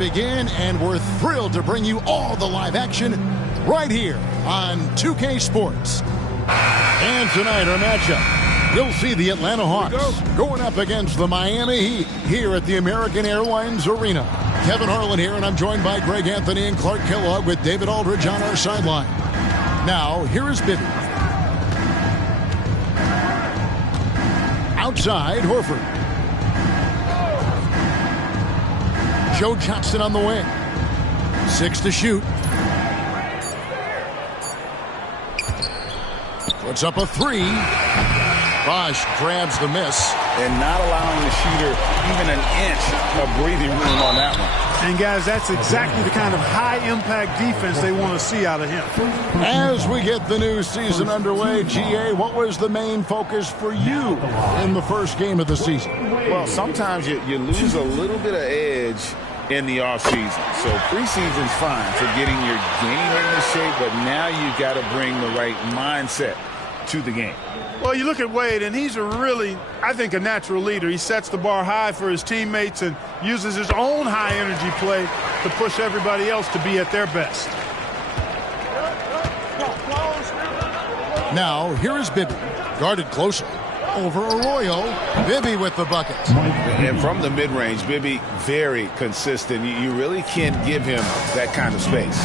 Begin, and we're thrilled to bring you all the live action right here on 2K Sports. And tonight our matchup, you'll see the Atlanta Hawks going up against the Miami Heat here at the American Airlines Arena. Kevin Harlan here, and I'm joined by Greg Anthony and Clark Kellogg with David Aldridge on our sideline. Now, here is Bibby. Outside, Horford. Joe Johnson on the wing. 6 to shoot. Puts up a 3. Bosh grabs the miss. And not allowing the shooter even an inch of breathing room on that one. And, guys, that's exactly the kind of high-impact defense they want to see out of him. As we get the new season underway, GA, what was the main focus for you in the first game of the season? Well, sometimes you lose a little bit of edge in the offseason. So preseason's fine for getting your game into shape, but now you've got to bring the right mindset to the game. Well, you look at Wade, and he's I think, a natural leader. He sets the bar high for his teammates and uses his own high-energy play to push everybody else to be at their best. Now, here is Bibby, guarded closely. Over Arroyo. Bibby with the bucket. And from the mid-range, Bibby very consistent. You really can't give him that kind of space.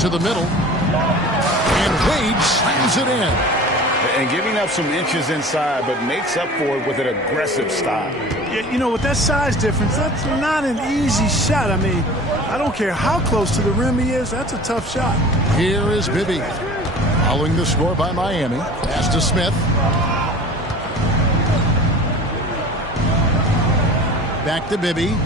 To the middle. And Wade slams it in. And giving up some inches inside, but makes up for it with an aggressive style. Yeah, you know, with that size difference, that's not an easy shot. I mean, I don't care how close to the rim he is. That's a tough shot. Here is Bibby. Following the score by Miami. Pass to Smith. Back to Bibby.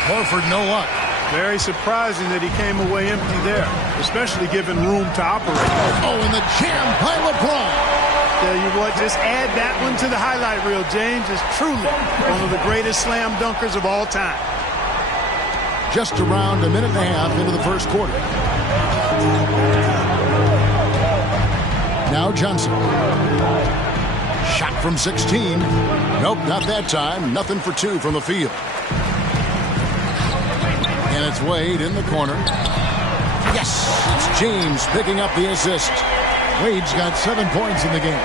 Horford, no luck. Very surprising that he came away empty there, especially given room to operate. Oh, and the jam by LeBron. Tell you what, just add that one to the highlight reel. James is truly one of the greatest slam dunkers of all time. Just around a minute and a half into the first quarter. Now Johnson. Shot from 16. Nope, not that time. Nothing for 2 from the field. And it's Wade in the corner. Yes, it's James picking up the assist. Wade's got 7 points in the game.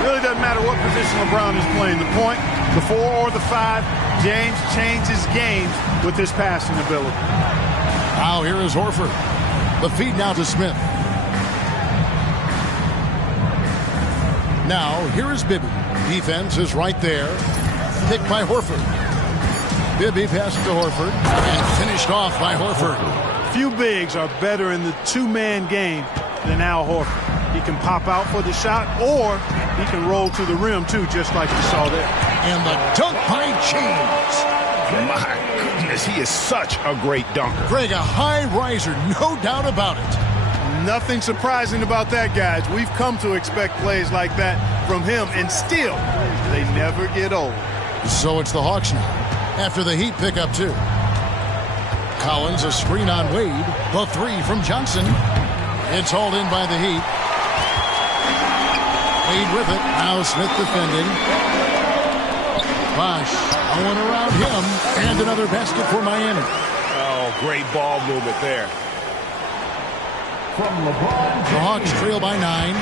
Really doesn't matter what position LeBron is playing. The point, the 4 or the 5, James changes games with his passing ability. Now here is Horford. The feed now to Smith. Now here is Bibby. Defense is right there. Picked by Horford. Bibby passed to Horford and finished off by Horford. Few bigs are better in the 2-man game than Al Horford. He can pop out for the shot, or he can roll to the rim, too, just like you saw there. And the dunk by James. My goodness, he is such a great dunker. Greg, a high riser, no doubt about it. Nothing surprising about that, guys. We've come to expect plays like that from him, and still, they never get old. So it's the Hawks now, after the Heat pick up 2. Collins, a screen on Wade. The 3 from Johnson. It's hauled in by the Heat. Wade with it. Now Smith defending. Bosh going around him. And another basket for Miami. Oh, great ball movement there. From LeBron. The Hawks trail by 9.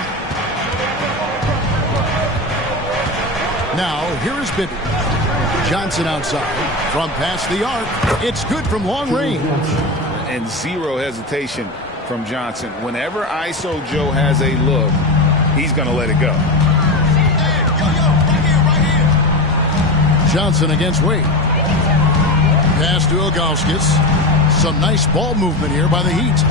Now, here is Bibby. Johnson outside. From past the arc. It's good from long range. And zero hesitation from Johnson. Whenever ISO Joe has a look, he's going to let it go. Johnson against Wade. Pass to Ilgauskas. Some nice ball movement here by the Heat.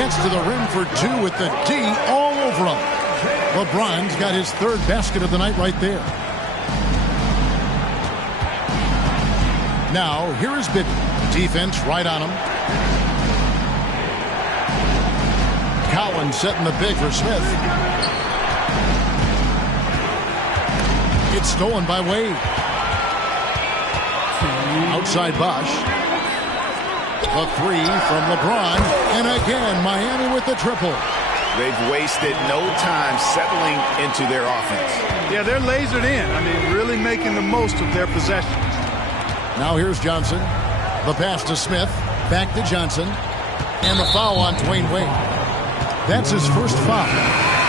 Gets to the rim for 2 with the D all over him. LeBron's got his 3rd basket of the night right there. Now, here is Bibby. Defense right on him. Collins setting the big for Smith. It's stolen by Wade. Outside Bosh. The three from LeBron. And again, Miami with the triple. They've wasted no time settling into their offense. Yeah, they're lasered in. I mean, really making the most of their possessions. Now here's Johnson. The pass to Smith. Back to Johnson. And the foul on Dwayne Wade. That's his first foul.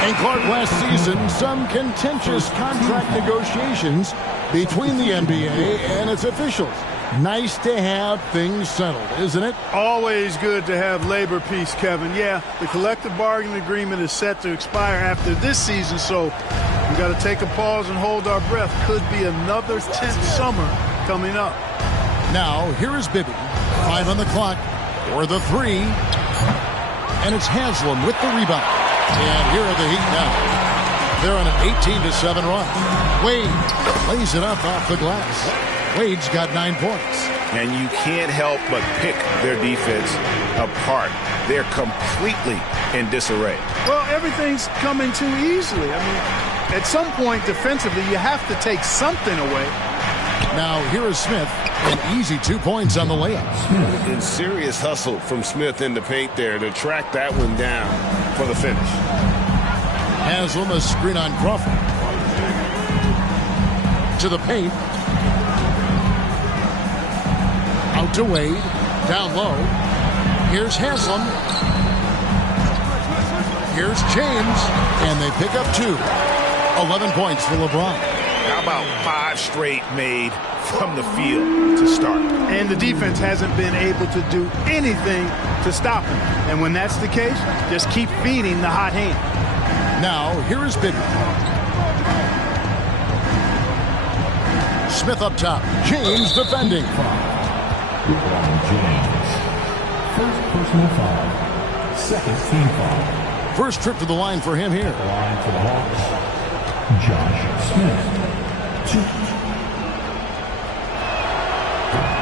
And Clark, last season, some contentious contract negotiations between the NBA and its officials. Nice to have things settled, isn't it? Always good to have labor peace, Kevin. Yeah, the collective bargaining agreement is set to expire after this season, so we got to take a pause and hold our breath. Could be another tense summer coming up. Now, here is Bibby. 5 on the clock for the three. And it's Haslam with the rebound. And here are the Heat now. They're on an 18-7 run. Wade lays it up off the glass. Wade's got 9 points. And you can't help but pick their defense apart. They're completely in disarray. Well, everything's coming too easily. I mean, at some point defensively, you have to take something away. Now, here is Smith. An easy 2 points on the layup. And serious hustle from Smith in the paint there to track that one down for the finish. Haslam, a screen on Crawford. To the paint. Out to Wade. Down low. Here's Haslam. Here's James. And they pick up 2. 11 points for LeBron. How about 5 straight made from the field to start? And the defense hasn't been able to do anything to stop him. And when that's the case, just keep feeding the hot hand. Now, here is Bibby. Smith up top. James defending. James. First personal foul. Second team foul. First trip to the line for him here. The line for the Hawks. Josh Smith. 2.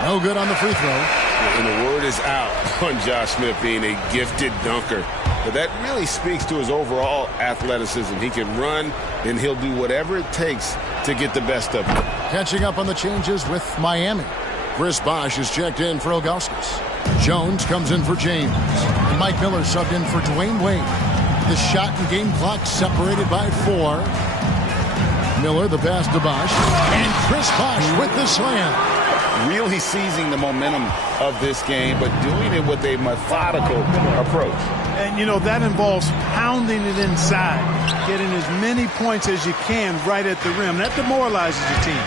No good on the free throw. And the word is out on Josh Smith being a gifted dunker. But that really speaks to his overall athleticism. He can run, and he'll do whatever it takes to get the best of him. Catching up on the changes with Miami. Chris Bosh is checked in for Ilgauskas. Jones comes in for James. And Mike Miller subbed in for Dwayne Wade. The shot and game clock separated by 4. Miller, the pass to Bosh. And Chris Bosh with the slam. Really seizing the momentum of this game, but doing it with a methodical approach. And, you know, that involves pounding it inside, getting as many points as you can right at the rim. That demoralizes the team.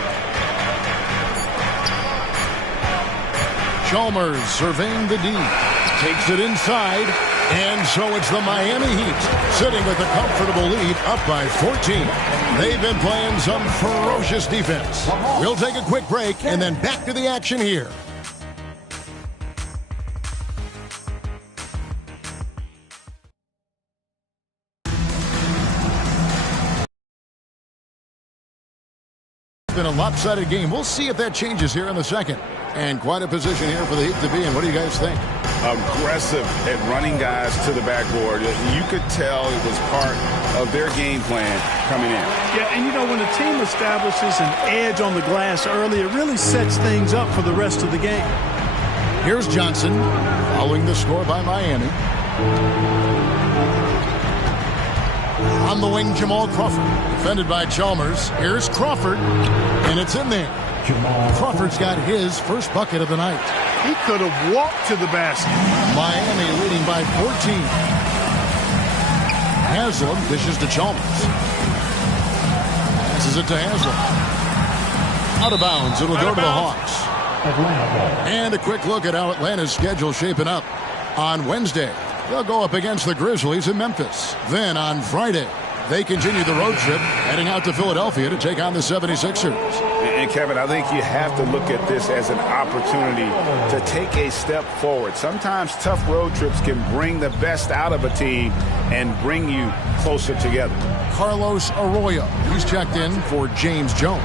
Chalmers surveying the D. Takes it inside. And so it's the Miami Heat sitting with a comfortable lead up by 14. They've been playing some ferocious defense. We'll take a quick break and then back to the action here. It's been a lopsided game. We'll see if that changes here in the second. And quite a position here for the Heat to be in. What do you guys think? Aggressive at running guys to the backboard. You could tell it was part of their game plan coming in. Yeah, and you know, when a team establishes an edge on the glass early, it really sets things up for the rest of the game. Here's Johnson following the score by Miami. On the wing, Jamal Crawford, defended by Chalmers. Here's Crawford, and it's in there. Crawford's got his first bucket of the night. He could have walked to the basket. Miami leading by 14. Haslam dishes to Chalmers. Passes it to Haslam. Out of bounds. It'll go to the Hawks. And a quick look at how Atlanta's schedule shaping up. On Wednesday, they'll go up against the Grizzlies in Memphis. Then on Friday, they continue the road trip, heading out to Philadelphia to take on the 76ers. And Kevin, I think you have to look at this as an opportunity to take a step forward. Sometimes tough road trips can bring the best out of a team and bring you closer together. Carlos Arroyo, he's checked in for James Jones.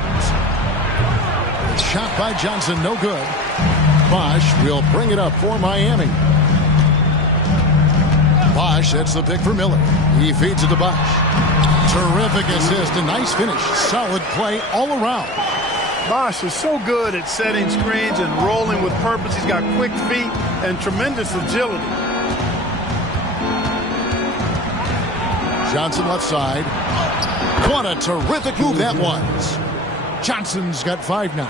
The shot by Johnson, no good. Bosh will bring it up for Miami. Bosh sets the pick for Miller. He feeds it to Bosh. Terrific assist, a nice finish. Solid play all around. Bosh is so good at setting screens and rolling with purpose. He's got quick feet and tremendous agility. Johnson left side. What a terrific move that was. Johnson's got 5 now.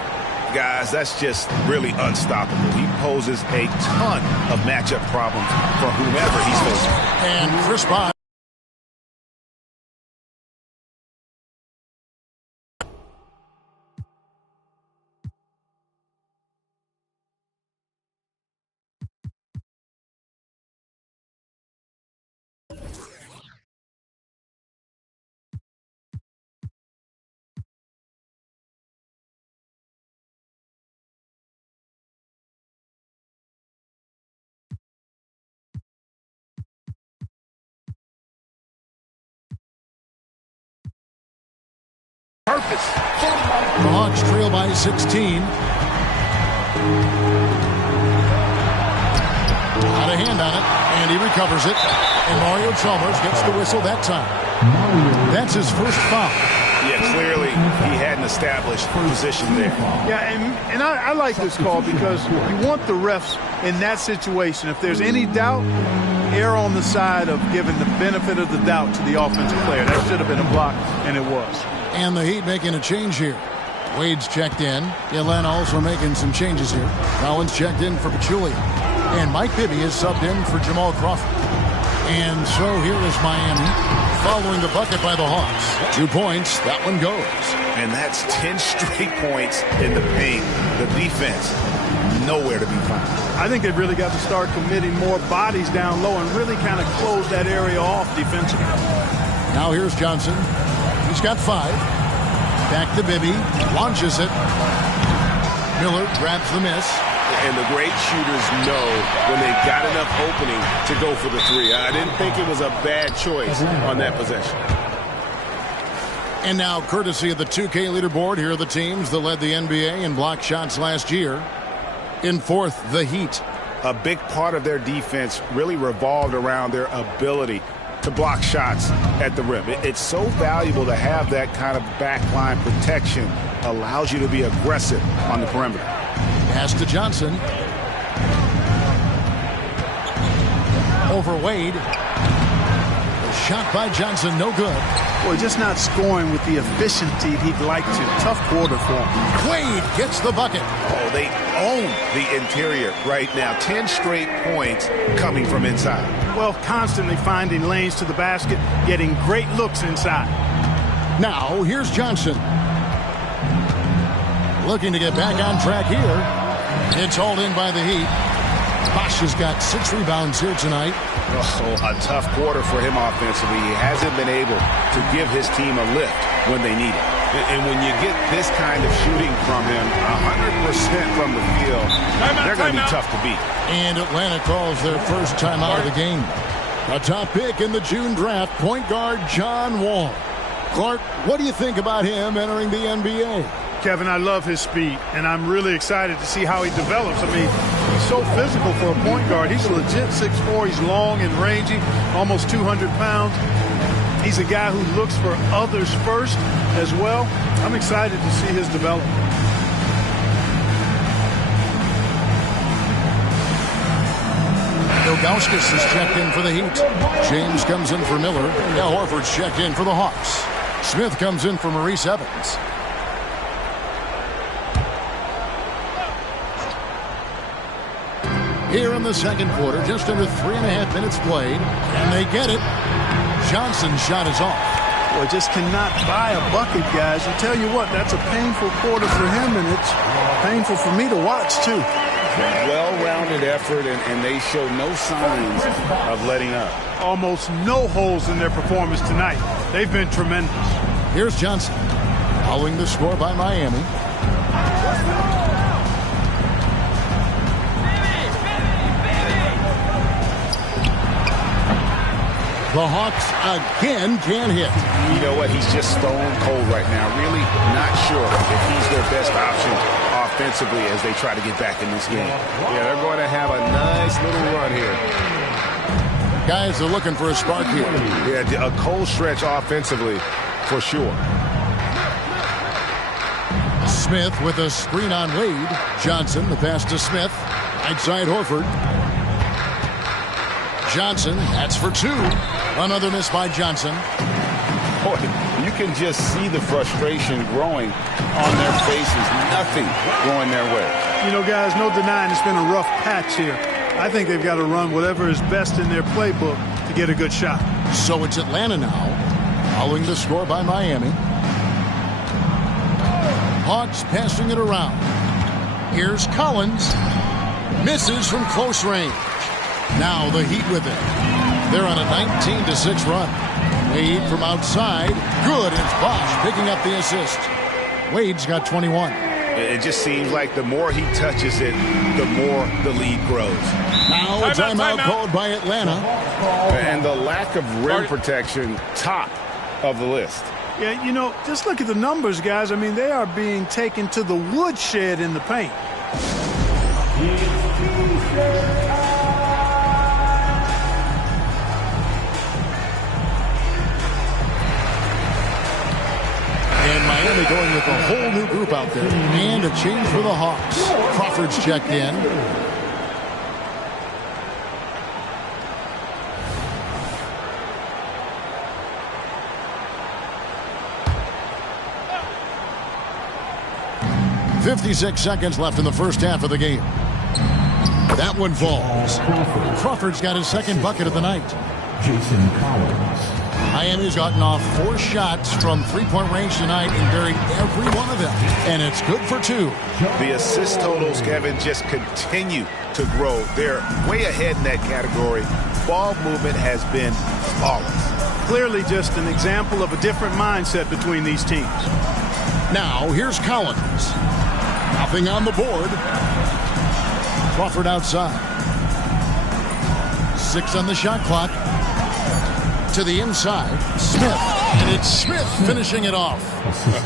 Guys, that's just really unstoppable. He poses a ton of matchup problems for whomever he's facing. And Chris Bosh. Purpose. The Hawks trail by 16. Out of hand on it, and he recovers it. And Mario Chalmers gets the whistle that time. That's his first foul. Yeah, clearly he had an established position there. Yeah, and I like this call because you want the refs in that situation. If there's any doubt, err on the side of giving the benefit of the doubt to the offensive player. That should have been a block, and it was. And the Heat making a change here. Wade's checked in. Atlanta also making some changes here. Collins checked in for Pachulia. And Mike Bibby is subbed in for Jamal Crawford. And so here is Miami following the bucket by the Hawks. 2 points. That one goes. And that's 10 straight points in the paint. The defense, nowhere to be found. I think they've really got to start committing more bodies down low and really kind of close that area off defensively. Now here's Johnson. He's got 5. Back to Bibby. Launches it. Miller grabs the miss. And the great shooters know when they've got enough opening to go for the 3. I didn't think it was a bad choice on that possession. And now, courtesy of the 2K leaderboard, here are the teams that led the NBA in block shots last year. In 4th, the Heat. A big part of their defense really revolved around their ability to block shots at the rim. It's so valuable to have that kind of backline protection. Allows you to be aggressive on the perimeter. Pass to Johnson. Over Wade. A shot by Johnson, no good. Boy, just not scoring with the efficiency he'd like to. Tough quarter for him. Wade gets the bucket. Oh, they own the interior right now. 10 straight points coming from inside. Well, constantly finding lanes to the basket, getting great looks inside. Now, here's Johnson. Looking to get back on track here. It's hauled in by the Heat. Bosh has got 6 rebounds here tonight. Oh, a tough quarter for him offensively. He hasn't been able to give his team a lift when they need it. And when you get this kind of shooting from him, 100% from the field, they're going to be tough to beat. And Atlanta calls their first timeout of the game. A top pick in the June draft, point guard John Wall. Clark, what do you think about him entering the NBA? Kevin, I love his speed, and I'm really excited to see how he develops. I mean, he's so physical for a point guard. He's legit 6'4". He's long and rangy, almost 200 pounds. He's a guy who looks for others first as well. I'm excited to see his development. Ilgauskas is checked in for the Heat. James comes in for Miller. Al Horford's checked in for the Hawks. Smith comes in for Maurice Evans. Here in the second quarter, just under 3.5 minutes played, and they get it. Johnson's shot is off. Boy, just cannot buy a bucket, guys. I tell you what, that's a painful quarter for him, and it's painful for me to watch, too. Well-rounded effort, and they show no signs of letting up. Almost no holes in their performance tonight. They've been tremendous. Here's Johnson, following the score by Miami. The Hawks again can't hit. You know what? He's just stone cold right now. Really not sure if he's their best option offensively as they try to get back in this game. Yeah, they're going to have a nice little run here. Guys are looking for a spark here. Yeah, a cold stretch offensively for sure. Smith with a screen on Wade. Johnson, the pass to Smith. Outside Horford. Johnson, that's for two. Another miss by Johnson. Boy, you can just see the frustration growing on their faces. Nothing going their way. You know, guys, no denying it's been a rough patch here. I think they've got to run whatever is best in their playbook to get a good shot. So it's Atlanta now, following the score by Miami. Hawks passing it around. Here's Collins. Misses from close range. Now the Heat with it. They're on a 19-6 run. Wade from outside. Good. It's Bosh picking up the assist. Wade's got 21. It just seems like the more he touches it, the more the lead grows. Now a timeout called by Atlanta. And the lack of rim protection, top of the list. Yeah, you know, just look at the numbers, guys. I mean, they are being taken to the woodshed in the paint. And Miami going with a whole new group out there. And a change for the Hawks. Crawford's checked in. .56 seconds left in the first half of the game. That one falls. Crawford's got his second bucket of the night. Jason Collins. Miami's gotten off 4 shots from three-point range tonight and buried every one of them. And it's good for 2. The assist totals, Kevin, just continue to grow. They're way ahead in that category. Ball movement has been flawless. Clearly just an example of a different mindset between these teams. Now, here's Collins. Nothing on the board. Crawford outside. 6 on the shot clock. To the inside. Smith. And it's Smith finishing it off.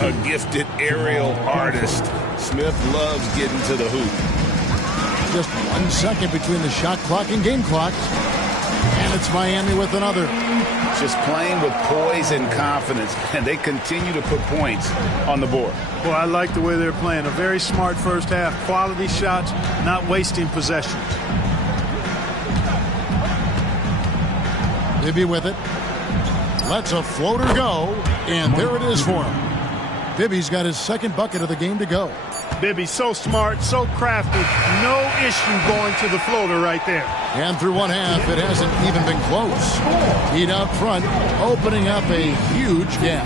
A gifted aerial artist. Smith loves getting to the hoop. Just 1 second between the shot clock and game clock. And it's Miami with another. Just playing with poise and confidence. And they continue to put points on the board. Well, I like the way they're playing. A very smart first half. Quality shots, not wasting possessions. Bibby with it. Lets a floater go. And there it is for him. Bibby's got his second bucket of the game to go. Bibby so smart, so crafty. No issue going to the floater right there. And through one half, it hasn't even been close. Heat out front, opening up a huge gap.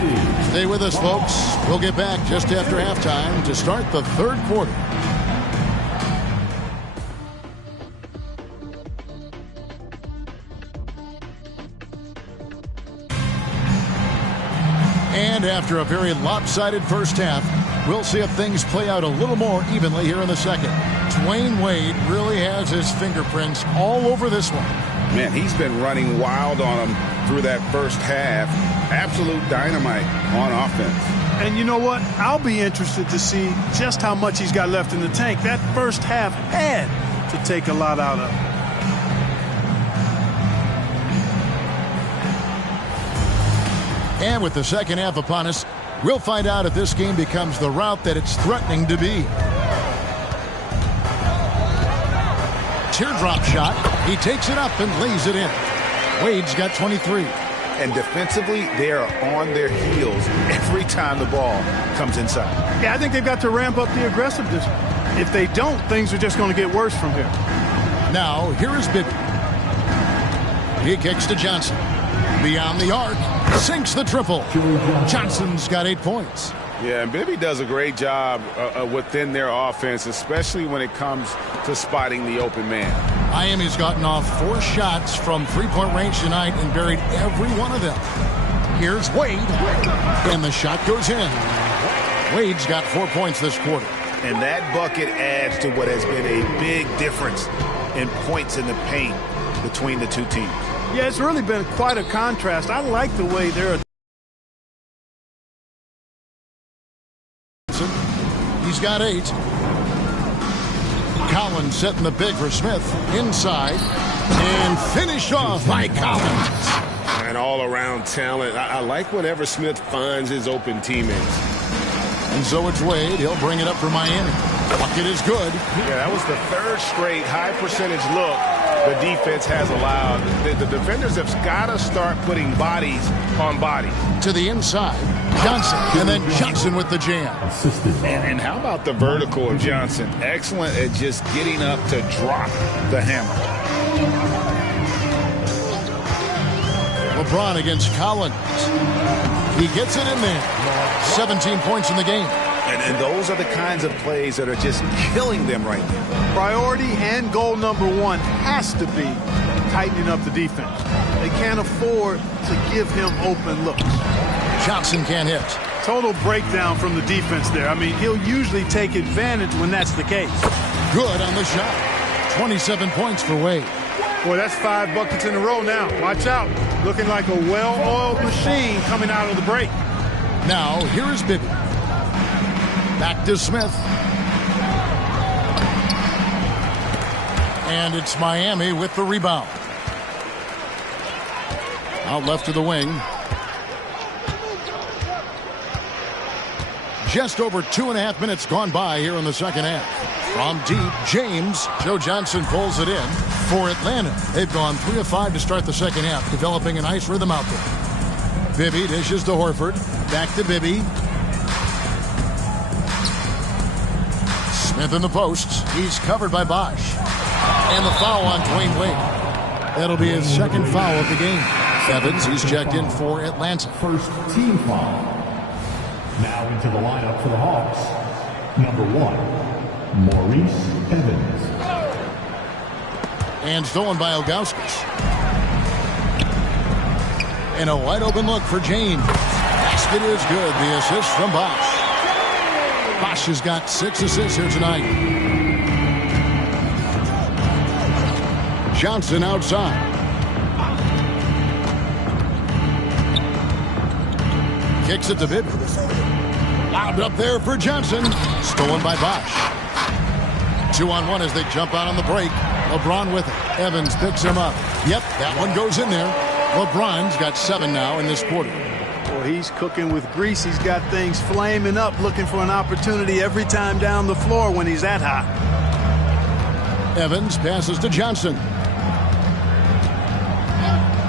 Stay with us, folks. We'll get back just after halftime to start the third quarter. And after a very lopsided first half, we'll see if things play out a little more evenly here in the second. Dwayne Wade really has his fingerprints all over this one. Man, he's been running wild on them through that first half. Absolute dynamite on offense. And you know what? I'll be interested to see just how much he's got left in the tank. That first half had to take a lot out of him. And with the second half upon us, we'll find out if this game becomes the route that it's threatening to be. Teardrop shot. He takes it up and lays it in. Wade's got 23. And defensively, they are on their heels every time the ball comes inside. Yeah, I think they've got to ramp up the aggressiveness. If they don't, things are just going to get worse from here. Now, here is Bibby. He kicks to Johnson. Beyond the arc. Sinks the triple. Johnson's got 8 points. Yeah, and Bibby does a great job within their offense, especially when it comes to spotting the open man. Miami's gotten off 4 shots from three-point range tonight and buried every one of them. Here's Wade. And the shot goes in. Wade's got 4 points this quarter. And that bucket adds to what has been a big difference in points in the paint between the two teams. Yeah, it's really been quite a contrast. I like the way they're... He's got 8. Collins setting the big for Smith. Inside. And finished off by Collins. And all-around talent. I like whenever Smith finds his open teammates. And so it's Wade. He'll bring it up for Miami. Bucket is good. Yeah, that was the third straight high-percentage look the defense has allowed. The defenders have got to start putting bodies on bodies. To the inside. Johnson. And then Johnson with the jam. And how about the vertical of Johnson? Excellent at just getting up to drop the hammer. LeBron against Collins. He gets it in there. 17 points in the game. And those are the kinds of plays that are just killing them right now. Priority and goal number one has to be tightening up the defense. They can't afford to give him open looks. Johnson can't hit. Total breakdown from the defense there. I mean, he'll usually take advantage when that's the case. Good on the shot. 27 points for Wade. Boy, that's 5 buckets in a row now. Watch out. Looking like a well-oiled machine coming out of the break. Now, here is Bibby. Back to Smith. And it's Miami with the rebound. Out left to the wing. Just over 2.5 minutes gone by here in the second half. From deep, James. Joe Johnson pulls it in for Atlanta. They've gone 3 of 5 to start the second half, developing a nice rhythm out there. Bibby dishes to Horford. Back to Bibby. Smith in the posts. He's covered by Bosh. And the foul on Dwayne Wade. That'll be his second foul of the game. Evans, he's checked in for Atlanta. First team foul. Now into the lineup for the Hawks. Number 1, Maurice Evans. And stolen by Ilgauskas. And a wide open look for James. Basket is good. The assist from Bosh. Bosh has got 6 assists here tonight. Johnson outside. Kicks it to Bibby. Lobbed up there for Johnson. Stolen by Bosh. 2-on-1 as they jump out on the break. LeBron with it. Evans picks him up. Yep, that one goes in there. LeBron's got 7 now in this quarter. Well, he's cooking with grease. He's got things flaming up, looking for an opportunity every time down the floor when he's that hot. Evans passes to Johnson.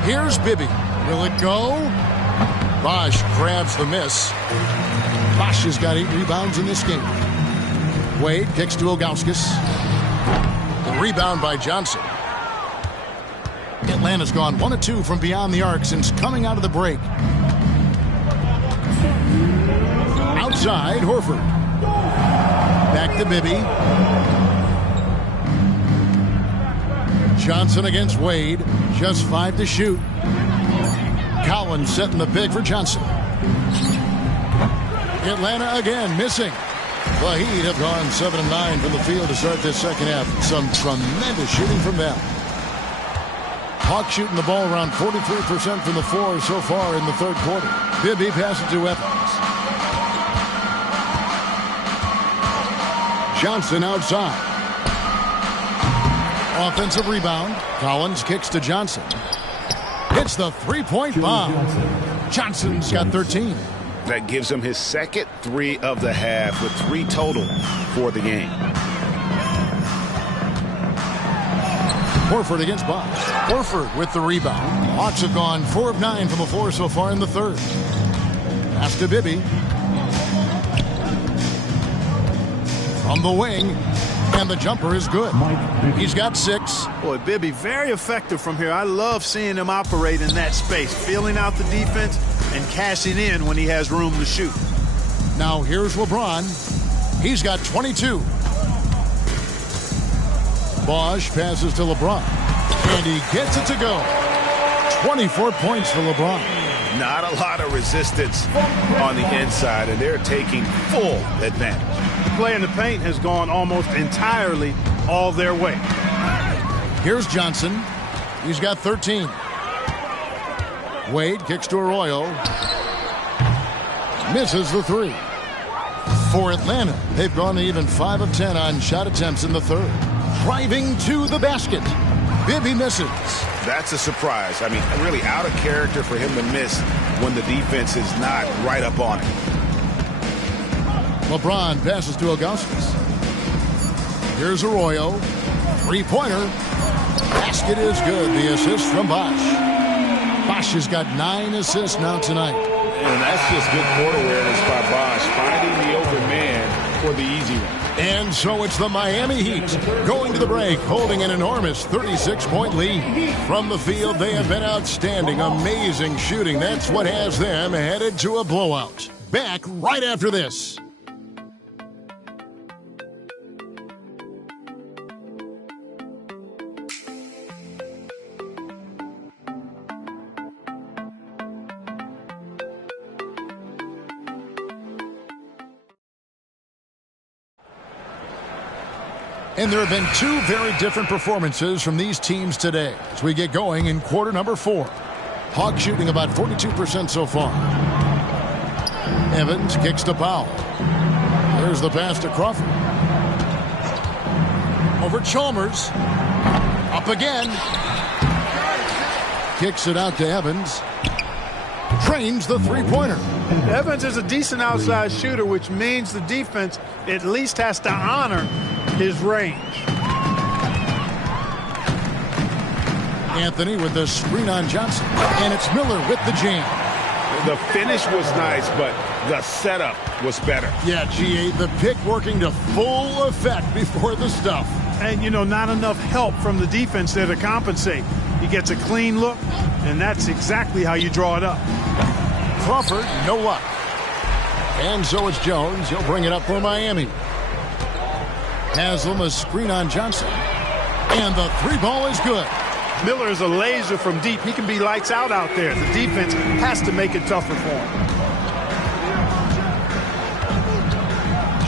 Here's Bibby. Will it go? Bosh grabs the miss. Bosh has got 8 rebounds in this game. Wade kicks to Ilgauskas. The rebound by Johnson. Atlanta's gone 1 of 2 from beyond the arc since coming out of the break. Outside, Horford. Back to Bibby. Johnson against Wade. Just 5 to shoot. Collins setting the pick for Johnson. Atlanta again missing. The Heat have gone 7 of 9 from the field to start this second half. Some tremendous shooting from them. Hawks shooting the ball around 43% from the floor so far in the third quarter. Bibby passes to Evans. Johnson outside. Offensive rebound. Collins kicks to Johnson. Hits the three-point bomb. Johnson's got 13. That gives him his second 3 of the half with 3 total for the game. Horford against Bosh. Horford with the rebound. Hawks have gone 4 of 9 from the floor so far in the third. Pass to Bibby. From the wing. And the jumper is good. He's got 6. Boy, Bibby, very effective from here. I love seeing him operate in that space, feeling out the defense and cashing in when he has room to shoot. Now here's LeBron. He's got 22. Bosh passes to LeBron. And he gets it to go. 24 points for LeBron. Not a lot of resistance on the inside, and they're taking full advantage. Play in the paint has gone almost entirely all their way. Here's Johnson. He's got 13. Wade kicks to Arroyo. Misses the 3. For Atlanta, they've gone even 5 of 10 on shot attempts in the third. Driving to the basket. Bibby misses. That's a surprise. I mean, really out of character for him to miss when the defense is not right up on it. LeBron passes to Augustus. Here's Arroyo. Three-pointer. Basket is good. The assist from Bosh. Bosh has got 9 assists now tonight. And that's just good court awareness by Bosh, finding the open man for the easy one. And so it's the Miami Heat going to the break, holding an enormous 36-point lead. From the field, they have been outstanding, amazing shooting. That's what has them headed to a blowout. Back right after this. And there have been 2 very different performances from these teams today as we get going in quarter number 4. Hawks shooting about 42% so far. Evans kicks to Powell. There's the pass to Crawford. Over Chalmers. Up again. Kicks it out to Evans. Trains the three-pointer. Evans is a decent outside shooter, which means the defense at least has to honor his range. Anthony with the screen on Johnson. And it's Miller with the jam. The finish was nice, but the setup was better. Yeah, GA, the pick working to full effect before the stuff. And, you know, not enough help from the defense there to compensate. He gets a clean look, and that's exactly how you draw it up. Crawford, no luck. And so it's Jones. He'll bring it up for Miami. Haslam, a screen on Johnson. And the 3-ball is good. Miller is a laser from deep. He can be lights out there. The defense has to make it tougher for him.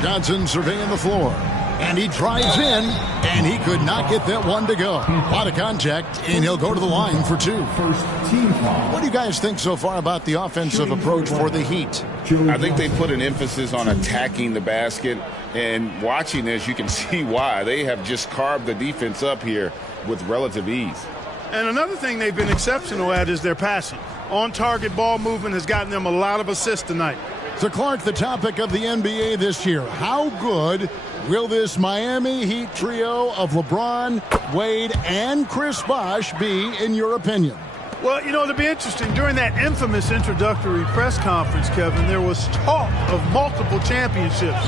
Johnson surveying the floor. And he drives in, and he could not get that one to go. A lot of contact, and he'll go to the line for 2. First team foul. What do you guys think so far about the offensive approach for the Heat? I think they put an emphasis on attacking the basket, and watching this, you can see why. They have just carved the defense up here with relative ease. And another thing they've been exceptional at is their passing. On-target ball movement has gotten them a lot of assists tonight. So, Clark, the topic of the NBA this year, how good will this Miami Heat trio of LeBron, Wade, and Chris Bosh be, in your opinion? Well, you know, it'll be interesting. During that infamous introductory press conference, Kevin, there was talk of multiple championships.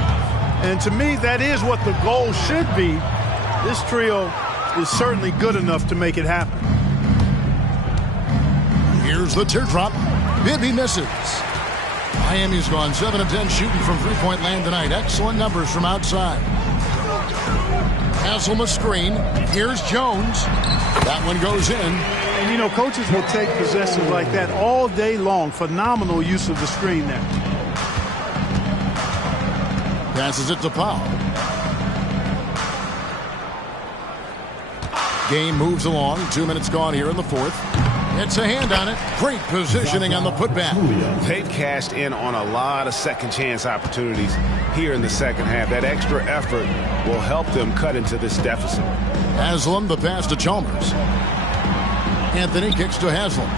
And to me, that is what the goal should be. This trio is certainly good enough to make it happen. Here's the teardrop. Bibby misses. Miami's gone 7 of 10 shooting from three-point land tonight. Excellent numbers from outside. Haslam a screen. Here's Jones. That one goes in. And, you know, coaches will take possessions like that all day long. Phenomenal use of the screen there. Passes it to Powell. Game moves along. 2 minutes gone here in the 4th. It's a hand on it. Great positioning on the putback. They've cashed in on a lot of second chance opportunities here in the second half. That extra effort will help them cut into this deficit. Haslam, the pass to Chalmers. Anthony kicks to Haslam.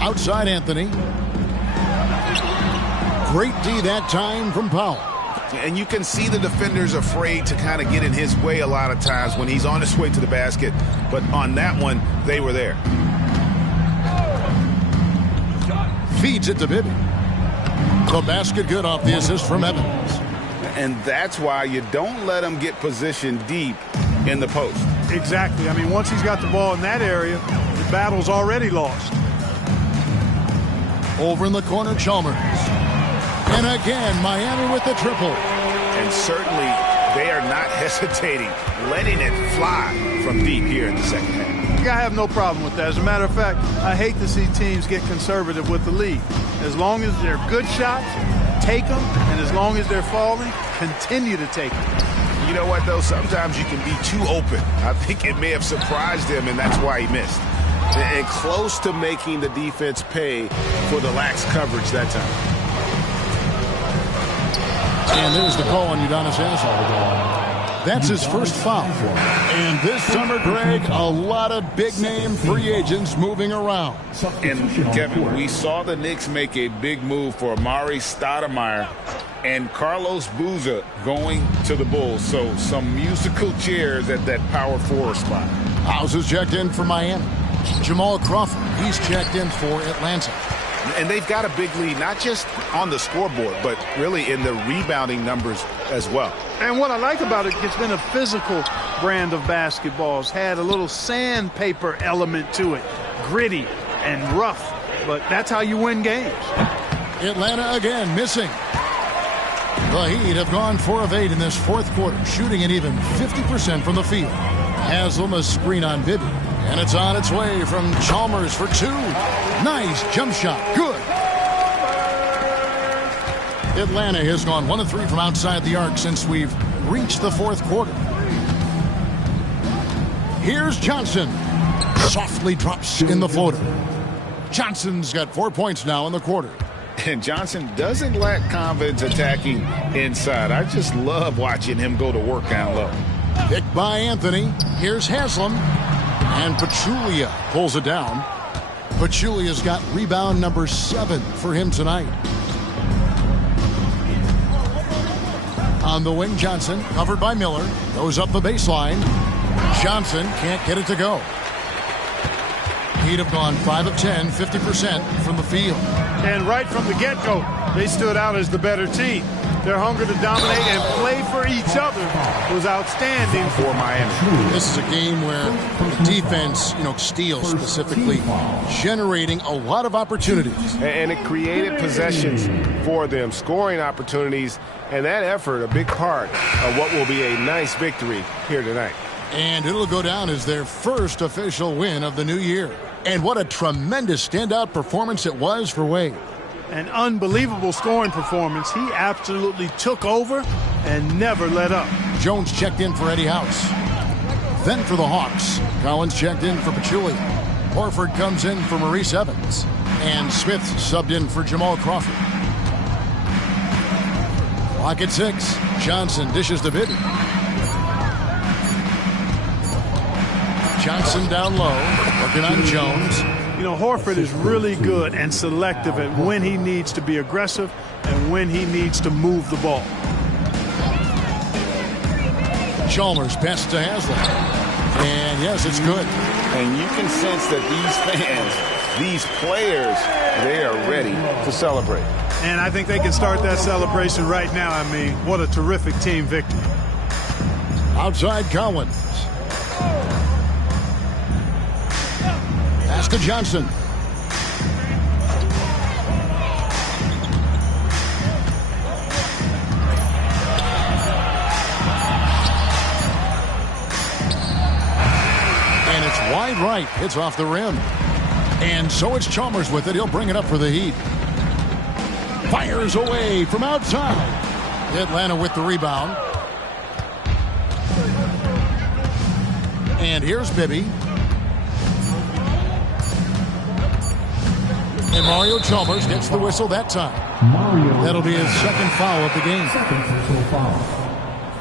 Outside Anthony. Great D that time from Powell. And you can see the defenders afraid to kind of get in his way a lot of times when he's on his way to the basket. But on that one, they were there. Feeds it to Bibby. The basket good off the assist from Evans. And that's why you don't let him get positioned deep in the post. Exactly. I mean, once he's got the ball in that area, the battle's already lost. Over in the corner, Chalmers. And again, Miami with the triple. And certainly they are not hesitating, letting it fly from deep here in the second half. I have no problem with that. As a matter of fact, I hate to see teams get conservative with the lead. As long as they're good shots, take them. And as long as they're falling, continue to take them. You know what, though? Sometimes you can be too open. I think it may have surprised him, and that's why he missed. And close to making the defense pay for the lax coverage that time. And there's the call on Udonis Haslam. That's his first foul. And this summer, Greg, a lot of big-name free agents moving around. And, Kevin, we saw the Knicks make a big move for Amari Stoudemire and Carlos Boozer going to the Bulls. So some musical chairs at that power forward spot. House is checked in for Miami. Jamal Crawford, he's checked in for Atlanta. And they've got a big lead, not just on the scoreboard, but really in the rebounding numbers as well. And what I like about it, it's been a physical brand of basketball. It's had a little sandpaper element to it, gritty and rough, but that's how you win games. Atlanta again missing. The Heat have gone 4 of 8 in this fourth quarter, shooting an even 50% from the field. Haslam a screen on Bibby, and it's on its way from Chalmers for 2. Nice jump shot. Good. Atlanta has gone 1 of 3 from outside the arc since we've reached the fourth quarter. Here's Johnson. Softly drops in the floater. Johnson's got 4 points now in the quarter. And Johnson doesn't lack confidence attacking inside. I just love watching him go to work down low. Picked by Anthony. Here's Haslam. And Pachulia pulls it down. Pachulia's got rebound number 7 for him tonight. On the wing, Johnson, covered by Miller, goes up the baseline. Johnson can't get it to go. He'd have gone 5 of 10, 50% from the field. And right from the get-go, they stood out as the better team. Their hunger to dominate and play for each other was outstanding for Miami. This is a game where the defense, steals specifically, generating a lot of opportunities. And it created possessions for them, scoring opportunities, and that effort a big part of what will be a nice victory here tonight. And it'll go down as their first official win of the new year. And what a tremendous standout performance it was for Wade. An unbelievable scoring performance. He absolutely took over and never let up. Jones checked in for Eddie House. Then for the Hawks, Collins checked in for Pachulia. Horford comes in for Maurice Evans. And Smith subbed in for Jamal Crawford. Clock at 6. Johnson dishes to Bibby. Johnson down low, working on Jones. Horford is really good and selective at when he needs to be aggressive and when he needs to move the ball. Chalmers passes to Haslam. And yes, it's good. And you can sense that these fans, these players, they are ready to celebrate. And I think they can start that celebration right now. I mean, what a terrific team victory. Outside Collins. Pass to Johnson. And it's wide right. It's off the rim. And so it's Chalmers with it. He'll bring it up for the Heat. Fires away from outside. Atlanta with the rebound. And here's Bibby. And Mario Chalmers gets the whistle that time. That'll be his second foul of the game. Second personal foul.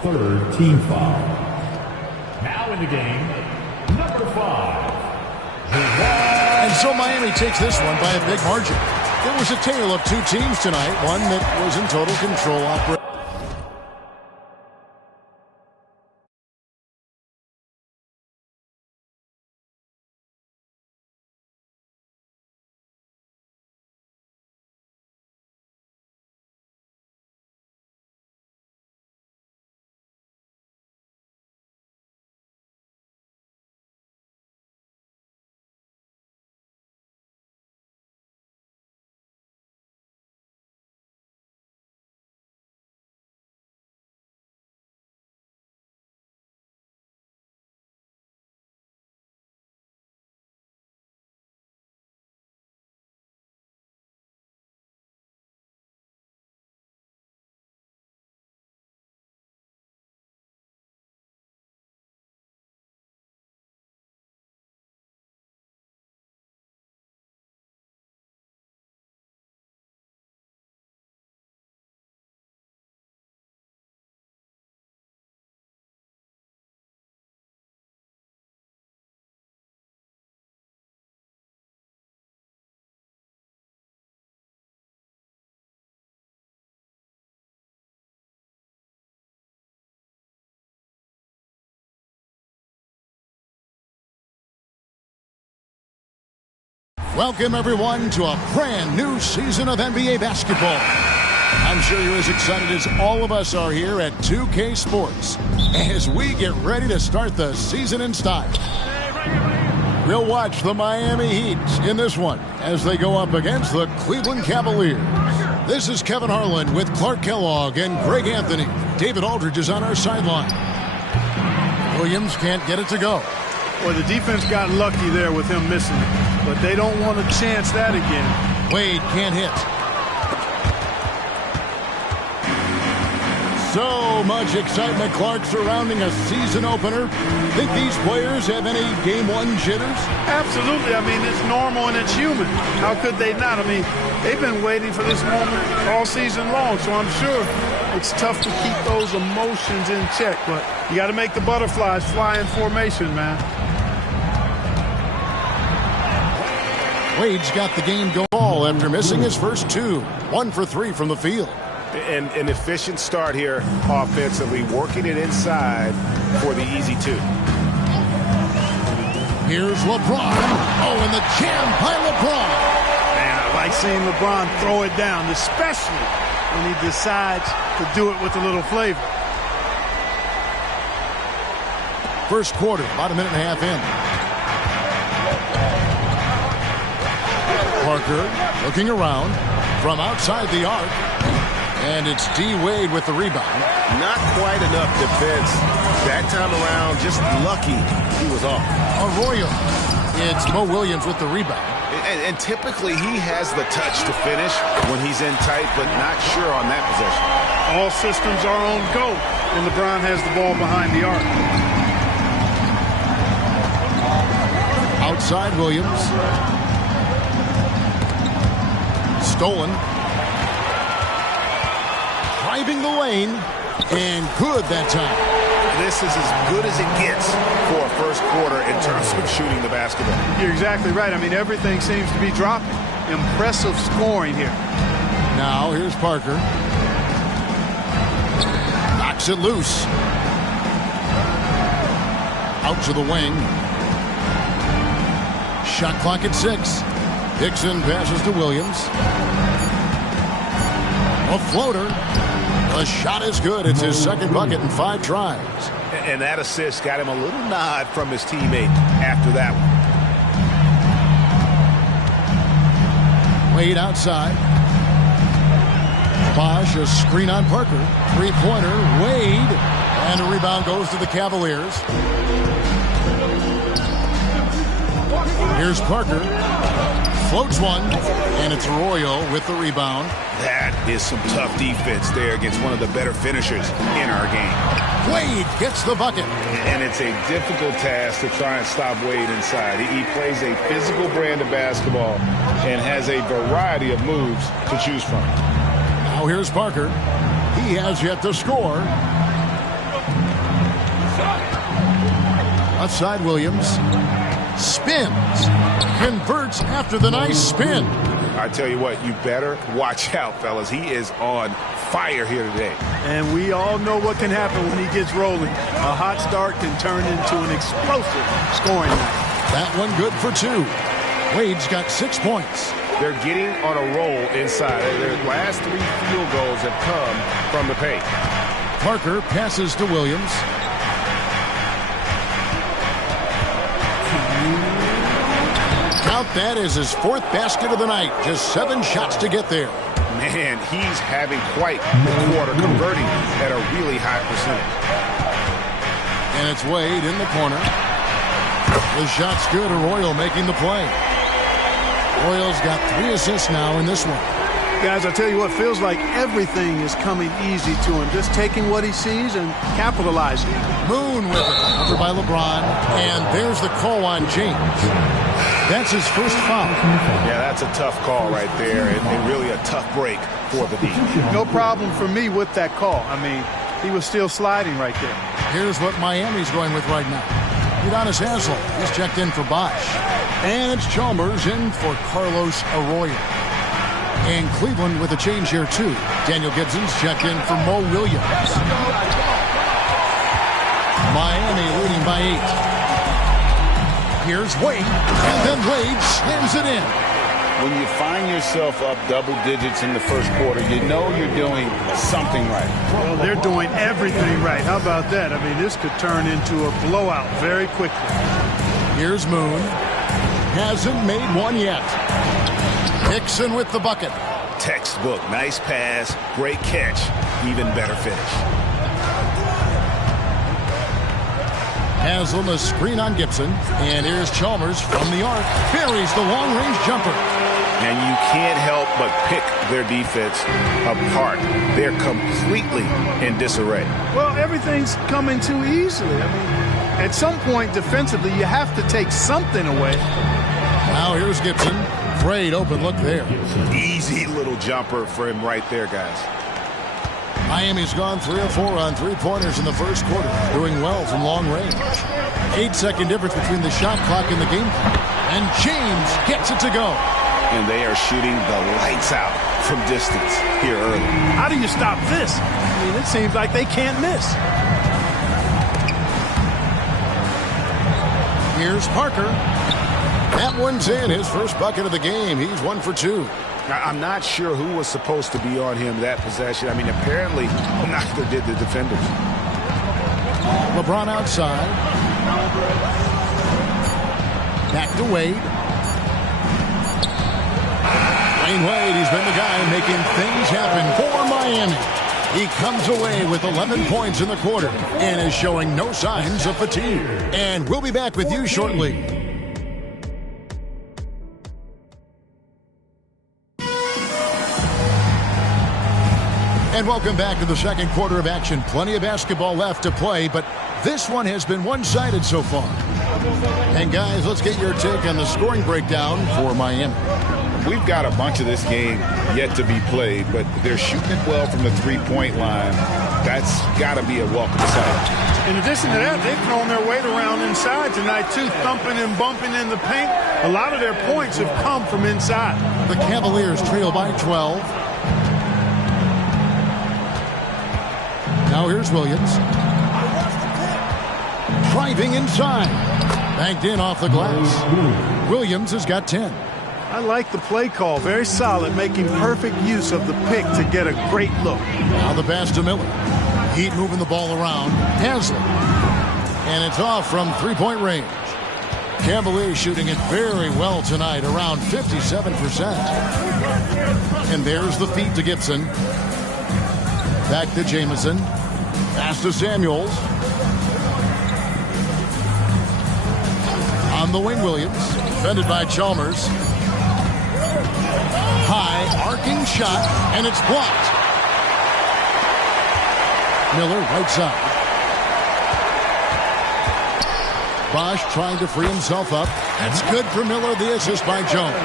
Third team foul. Now in the game, number 5. And so Miami takes this one by a big margin. It was a tale of 2 teams tonight, one that was in total control. Welcome, everyone, to a brand new season of NBA basketball. I'm sure you're as excited as all of us are here at 2K Sports as we get ready to start the season in style. We'll watch the Miami Heat in this one as they go up against the Cleveland Cavaliers. This is Kevin Harlan with Clark Kellogg and Greg Anthony. David Aldridge is on our sideline. Williams can't get it to go. Well, the defense got lucky there with him missing it, but they don't want to chance that again. Wade can't hit. So much excitement, Clark, surrounding a season opener. Think these players have any game one jitters? Absolutely. I mean, it's normal and it's human. How could they not? I mean, they've been waiting for this moment all season long, so I'm sure it's tough to keep those emotions in check, but you got to make the butterflies fly in formation, man. Wade's got the game goal after missing his first two. 1 for 3 from the field. And an efficient start here offensively, working it inside for the easy two. Here's LeBron. Oh, and the jam by LeBron. Man, I like seeing LeBron throw it down, especially when he decides to do it with a little flavor. First quarter, about a minute and a half in. Parker looking around from outside the arc. And it's D. Wade with the rebound. Not quite enough defense. That time around, just lucky he was off. Arroyo. It's Mo Williams with the rebound. And typically he has the touch to finish when he's in tight, but not sure on that possession. All systems are on go, and LeBron has the ball behind the arc. Outside Williams. Stolen. Driving the lane, and good that time. This is as good as it gets for a first quarter in terms of shooting the basketball. You're exactly right. I mean, everything seems to be dropping. Impressive scoring here. Now, here's Parker. Knocks it loose. Out to the wing. Shot clock at 6. Dixon passes to Williams. A floater. The shot is good. It's his second bucket in 5 tries. And that assist got him a little nod from his teammate after that one. Wade outside. Bosch, a screen on Parker. Three-pointer, Wade. And the rebound goes to the Cavaliers. Here's Parker. Floats one, and it's Arroyo with the rebound. That is some tough defense there against one of the better finishers in our game. Wade gets the bucket. And it's a difficult task to try and stop Wade inside. He plays a physical brand of basketball and has a variety of moves to choose from. Now here's Parker. He has yet to score. Outside Williams. Spins. Converts after the nice spin. I tell you what, you better watch out, fellas. He is on fire here today. And we all know what can happen when he gets rolling. A hot start can turn into an explosive scoring night. That one good for 2. Wade's got 6 points. They're getting on a roll inside. Their last 3 field goals have come from the paint. Parker passes to Williams. Count that as his 4th basket of the night. Just 7 shots to get there. Man, he's having quite the quarter, converting at a really high percentage. And it's Wade in the corner. The shot's good. Arroyo making the play. Arroyo's got 3 assists now in this one. Guys, I tell you what, feels like everything is coming easy to him. Just taking what he sees and capitalizing. Moon with it. Over by LeBron. And there's the call on James. That's his first foul. Yeah, that's a tough call right there, and really a tough break for the D. No problem for me with that call. I mean, he was still sliding right there. Here's what Miami's going with right now. Udonis Haslem. He's checked in for Bosch. And it's Chalmers in for Carlos Arroyo. And Cleveland with a change here, too. Daniel Gibson's checked in for Mo Williams. Miami leading by 8. Here's Wade, and then Wade slams it in. When you find yourself up double digits in the first quarter, you know you're doing something right. Well, they're doing everything right. How about that? I mean, this could turn into a blowout very quickly. Here's Moon. Hasn't made one yet. Dixon with the bucket. Textbook. Nice pass. Great catch. Even better finish. Haslam a screen on Gibson. And here's Chalmers from the arc. Buries the long-range jumper. And you can't help but pick their defense apart. They're completely in disarray. Well, everything's coming too easily. I mean, at some point defensively, you have to take something away. Now here's Gibson. Great open look there. Easy little jumper for him right there, guys. Miami's gone 3 of 4 on three-pointers in the first quarter, doing well from long range. 8-second difference between the shot clock and the game clock. And James gets it to go. And they are shooting the lights out from distance here early. How do you stop this? I mean, it seems like they can't miss. Here's Parker. That one's in, his first bucket of the game. He's 1 for 2. I'm not sure who was supposed to be on him that possession. I mean, apparently neither did the defenders. LeBron outside. Back to Wade. Dwayne Wade, he's been the guy making things happen for Miami. He comes away with 11 points in the quarter and is showing no signs of fatigue. And we'll be back with you shortly. And welcome back to the second quarter of action. Plenty of basketball left to play, but this one has been one-sided so far. And guys, let's get your take on the scoring breakdown for Miami. We've got a bunch of this game yet to be played, but they're shooting it well from the three-point line. That's got to be a welcome sight. In addition to that, they've thrown their weight around inside tonight, too, thumping and bumping in the paint. A lot of their points have come from inside. The Cavaliers trail by 12. Now here's Williams. Driving inside. Banked in off the glass. Williams has got 10. I like the play call. Very solid, making perfect use of the pick to get a great look. Now the pass to Miller. Heat moving the ball around. Haslam. And it's off from three-point range. Cavaliers shooting it very well tonight, around 57%. And there's the feed to Gibson. Back to Jamison. Pass to Samuels. On the wing, Williams. Defended by Chalmers. High, arcing shot, and it's blocked. Miller, right side. Bosch trying to free himself up. That's good for Miller. The assist by Jones.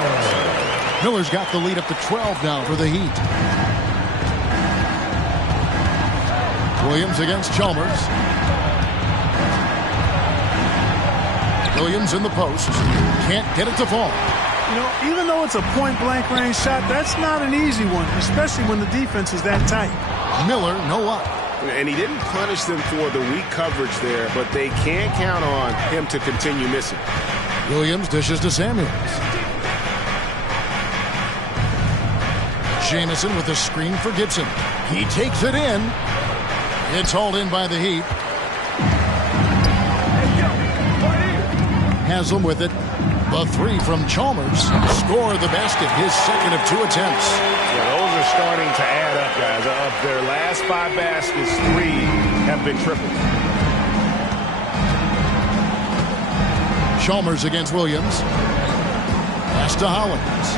Miller's got the lead up to 12 now for the Heat. Williams against Chalmers. Williams in the post. Can't get it to fall. You know, even though it's a point-blank range shot, that's not an easy one, especially when the defense is that tight. Miller, no luck. And he didn't punish them for the weak coverage there, but they can't count on him to continue missing. Williams dishes to Samuels. Jamison with a screen for Gibson. He takes it in. It's hauled in by the Heat. Haslam with it. The three from Chalmers. Score the basket. His second of 2 attempts. Yeah, those are starting to add up, guys. Of their last 5 baskets, 3 have been tripled. Chalmers against Williams. Pass to Hollins.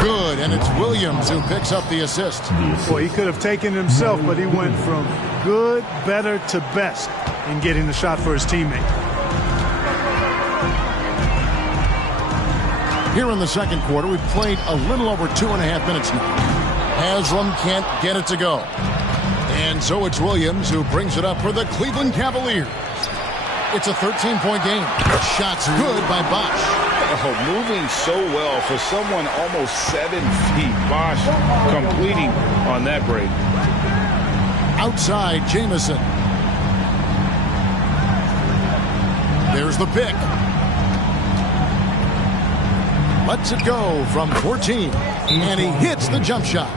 Good, and it's Williams who picks up the assist. Well, he could have taken himself, but he went from good, better to best in getting the shot for his teammate. Here in the second quarter, we've played a little over 2.5 minutes now. Haslam can't get it to go. And so it's Williams who brings it up for the Cleveland Cavaliers. It's a 13-point game. Shots good by Bosch. Oh, moving so well for someone almost 7 feet. Bosch completing on that break. Outside, Jamison. There's the pick. lets it go from 14, and he hits the jump shot.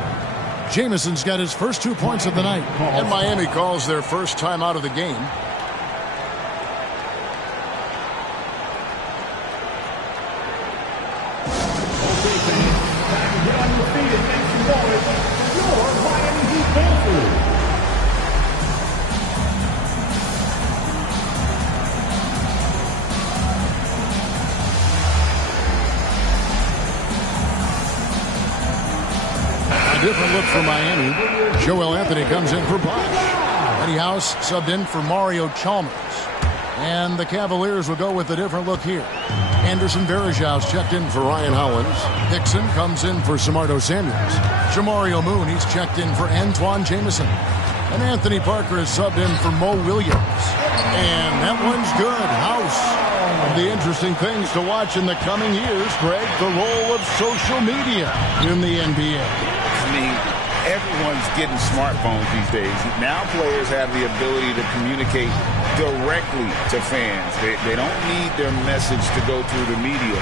Jamison's got his first 2 points of the night, and Miami calls their first time out of the game. Different look for Miami. Joel Anthony comes in for Bosch. Eddie House subbed in for Mario Chalmers. And the Cavaliers will go with a different look here. Anderson Varejão's checked in for Ryan Hollins. Hickson comes in for Samardo Samuels. Jamario Moon, he's checked in for Antoine Jamison. And Anthony Parker is subbed in for Mo Williams. And that one's good. House. One of the interesting things to watch in the coming years, Greg, the role of social media in the NBA. I mean, everyone's getting smartphones these days. Now players have the ability to communicate directly to fans. They don't need their message to go through the media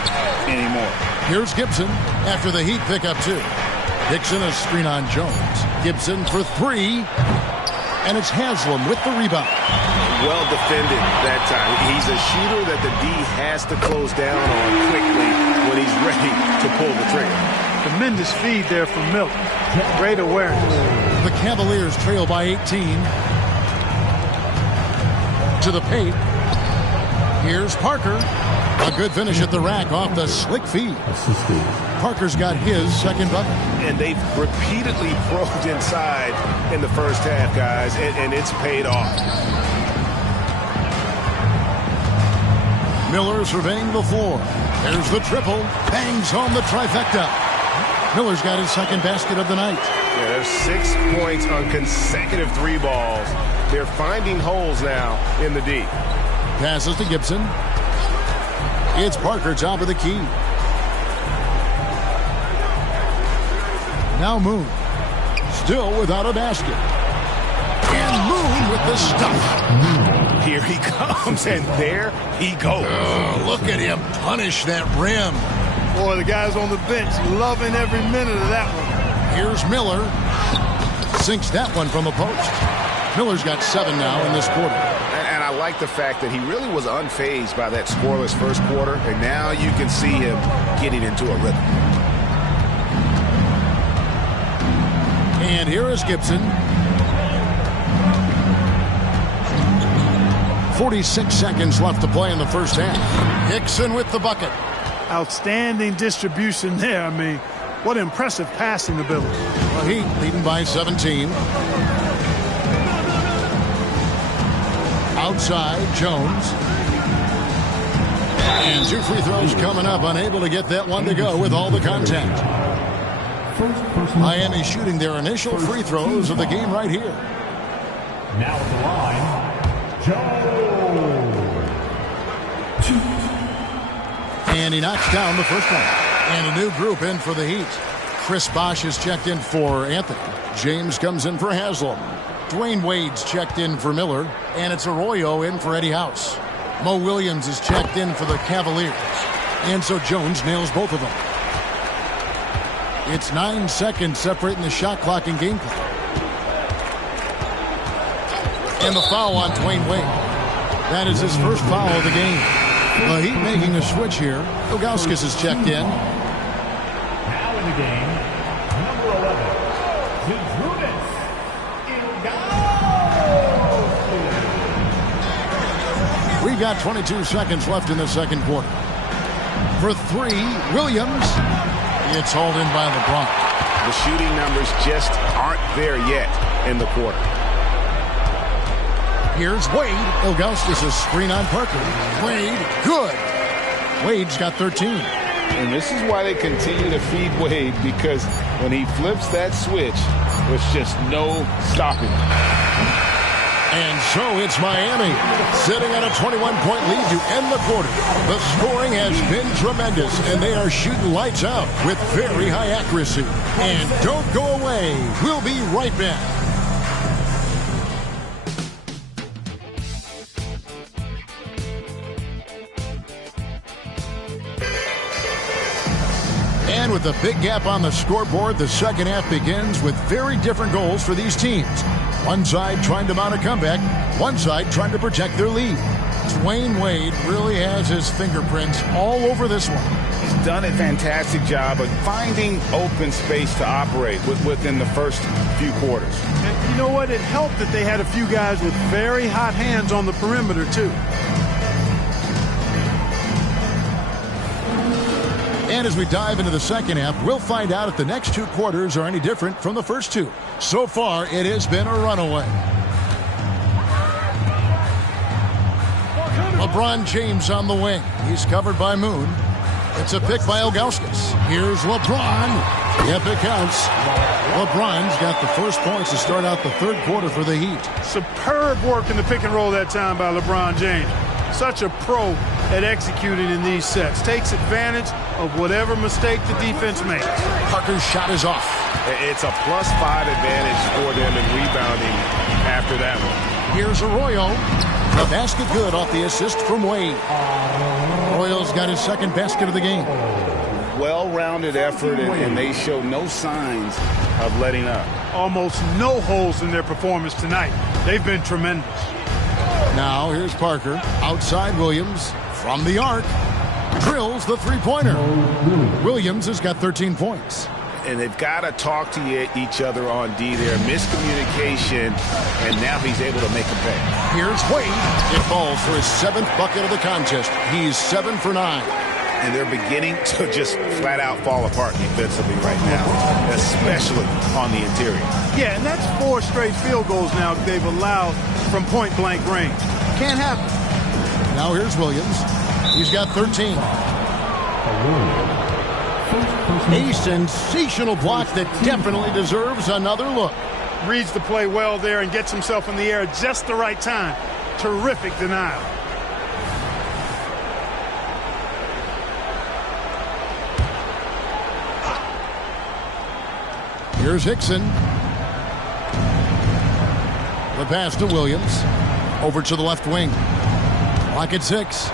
anymore. Here's Gibson after the Heat pick up 2. Dixon a screen on Jones. Gibson for 3. And it's Haslam with the rebound. Well defended that time. He's a shooter that the D has to close down on quickly when he's ready to pull the trigger. Tremendous feed there from Miller. Great awareness. The Cavaliers trail by 18. To the paint. Here's Parker. A good finish at the rack off the slick feed. Parker's got his second bucket. And they've repeatedly probed inside in the first half, guys, and it's paid off. Miller surveying the floor. There's the triple. Bangs home the trifecta. Miller's got his second basket of the night. Yeah, there's 6 points on consecutive 3 balls. They're finding holes now in the D. Passes to Gibson. It's Parker top of the key. Now Moon. Still without a basket. And Moon with the stuff. Here he comes, and there he goes. Oh, look at him punish that rim. Boy, the guys on the bench loving every minute of that one. Here's Miller. Sinks that one from the post. Miller's got 7 now in this quarter. And I like the fact that he really was unfazed by that scoreless first quarter, and now you can see him getting into a rhythm. And here is Gibson. 46 seconds left to play in the first half. Hickson with the bucket. Outstanding distribution there. I mean, what impressive passing ability. Well, Heat leading by 17. Outside, Jones. And 2 free throws coming up. Unable to get that one to go with all the contact. Miami shooting their initial free throws of the game right here. Now at the line, Jones. And he knocks down the first one. And a new group in for the Heat. Chris Bosh is checked in for Anthony. James comes in for Haslam. Dwayne Wade's checked in for Miller. And it's Arroyo in for Eddie House. Mo Williams is checked in for the Cavaliers. And so Jones nails both of them. It's 9 seconds separating the shot clock and game clock. And the foul on Dwayne Wade. That is his first foul of the game. The Heat making a switch here. Ilgauskas is checked in. Now in the game, number 11, Zydrunas Ilgauskas. We've got 22 seconds left in the second quarter. For 3, Williams. It's hauled in by LeBron. The shooting numbers just aren't there yet in the quarter. Here's Wade. Ilgauskas' screen on Parker. Wade, good. Wade's got 13. And this is why they continue to feed Wade, because when he flips that switch, there's just no stopping him. And so it's Miami sitting on a 21-point lead to end the quarter. The scoring has been tremendous, and they are shooting lights out with very high accuracy. And don't go away. We'll be right back. And with a big gap on the scoreboard, the second half begins with very different goals for these teams. One side trying to mount a comeback, one side trying to protect their lead. Dwayne Wade really has his fingerprints all over this one. He's done a fantastic job of finding open space to operate within the first few quarters. And you know what? It helped that they had a few guys with very hot hands on the perimeter, too. And as we dive into the second half, we'll find out if the next two quarters are any different from the first two. So far, it has been a runaway. LeBron James on the wing. He's covered by Moon. It's a pick by Ilgauskas. Here's LeBron. Yep, it counts. LeBron's got the first points to start out the third quarter for the Heat. Superb work in the pick and roll that time by LeBron James. Such a pro at executing in these sets. Takes advantage of whatever mistake the defense makes. Parker's shot is off. It's a +5 advantage for them in rebounding after that one. Here's Arroyo. The basket good off the assist from Wade. Arroyo's got his second basket of the game. Well-rounded effort, and they show no signs of letting up. Almost no holes in their performance tonight. They've been tremendous. Now here's Parker. Outside Williams from the arc. Drills the three-pointer. Williams has got 13 points. And they've got to talk to each other on D there. Miscommunication, and now he's able to make a pay. Here's Wade. It falls for his 7th bucket of the contest. He's 7 for 9. And they're beginning to just flat out fall apart defensively right now, especially on the interior. Yeah, and that's 4 straight field goals now they've allowed from point-blank range. Can't happen. Now here's Williams. He's got 13. A sensational block that definitely deserves another look. Reads the play well there and gets himself in the air at just the right time. Terrific denial. Here's Hickson. The pass to Williams. Over to the left wing. Clock at 6.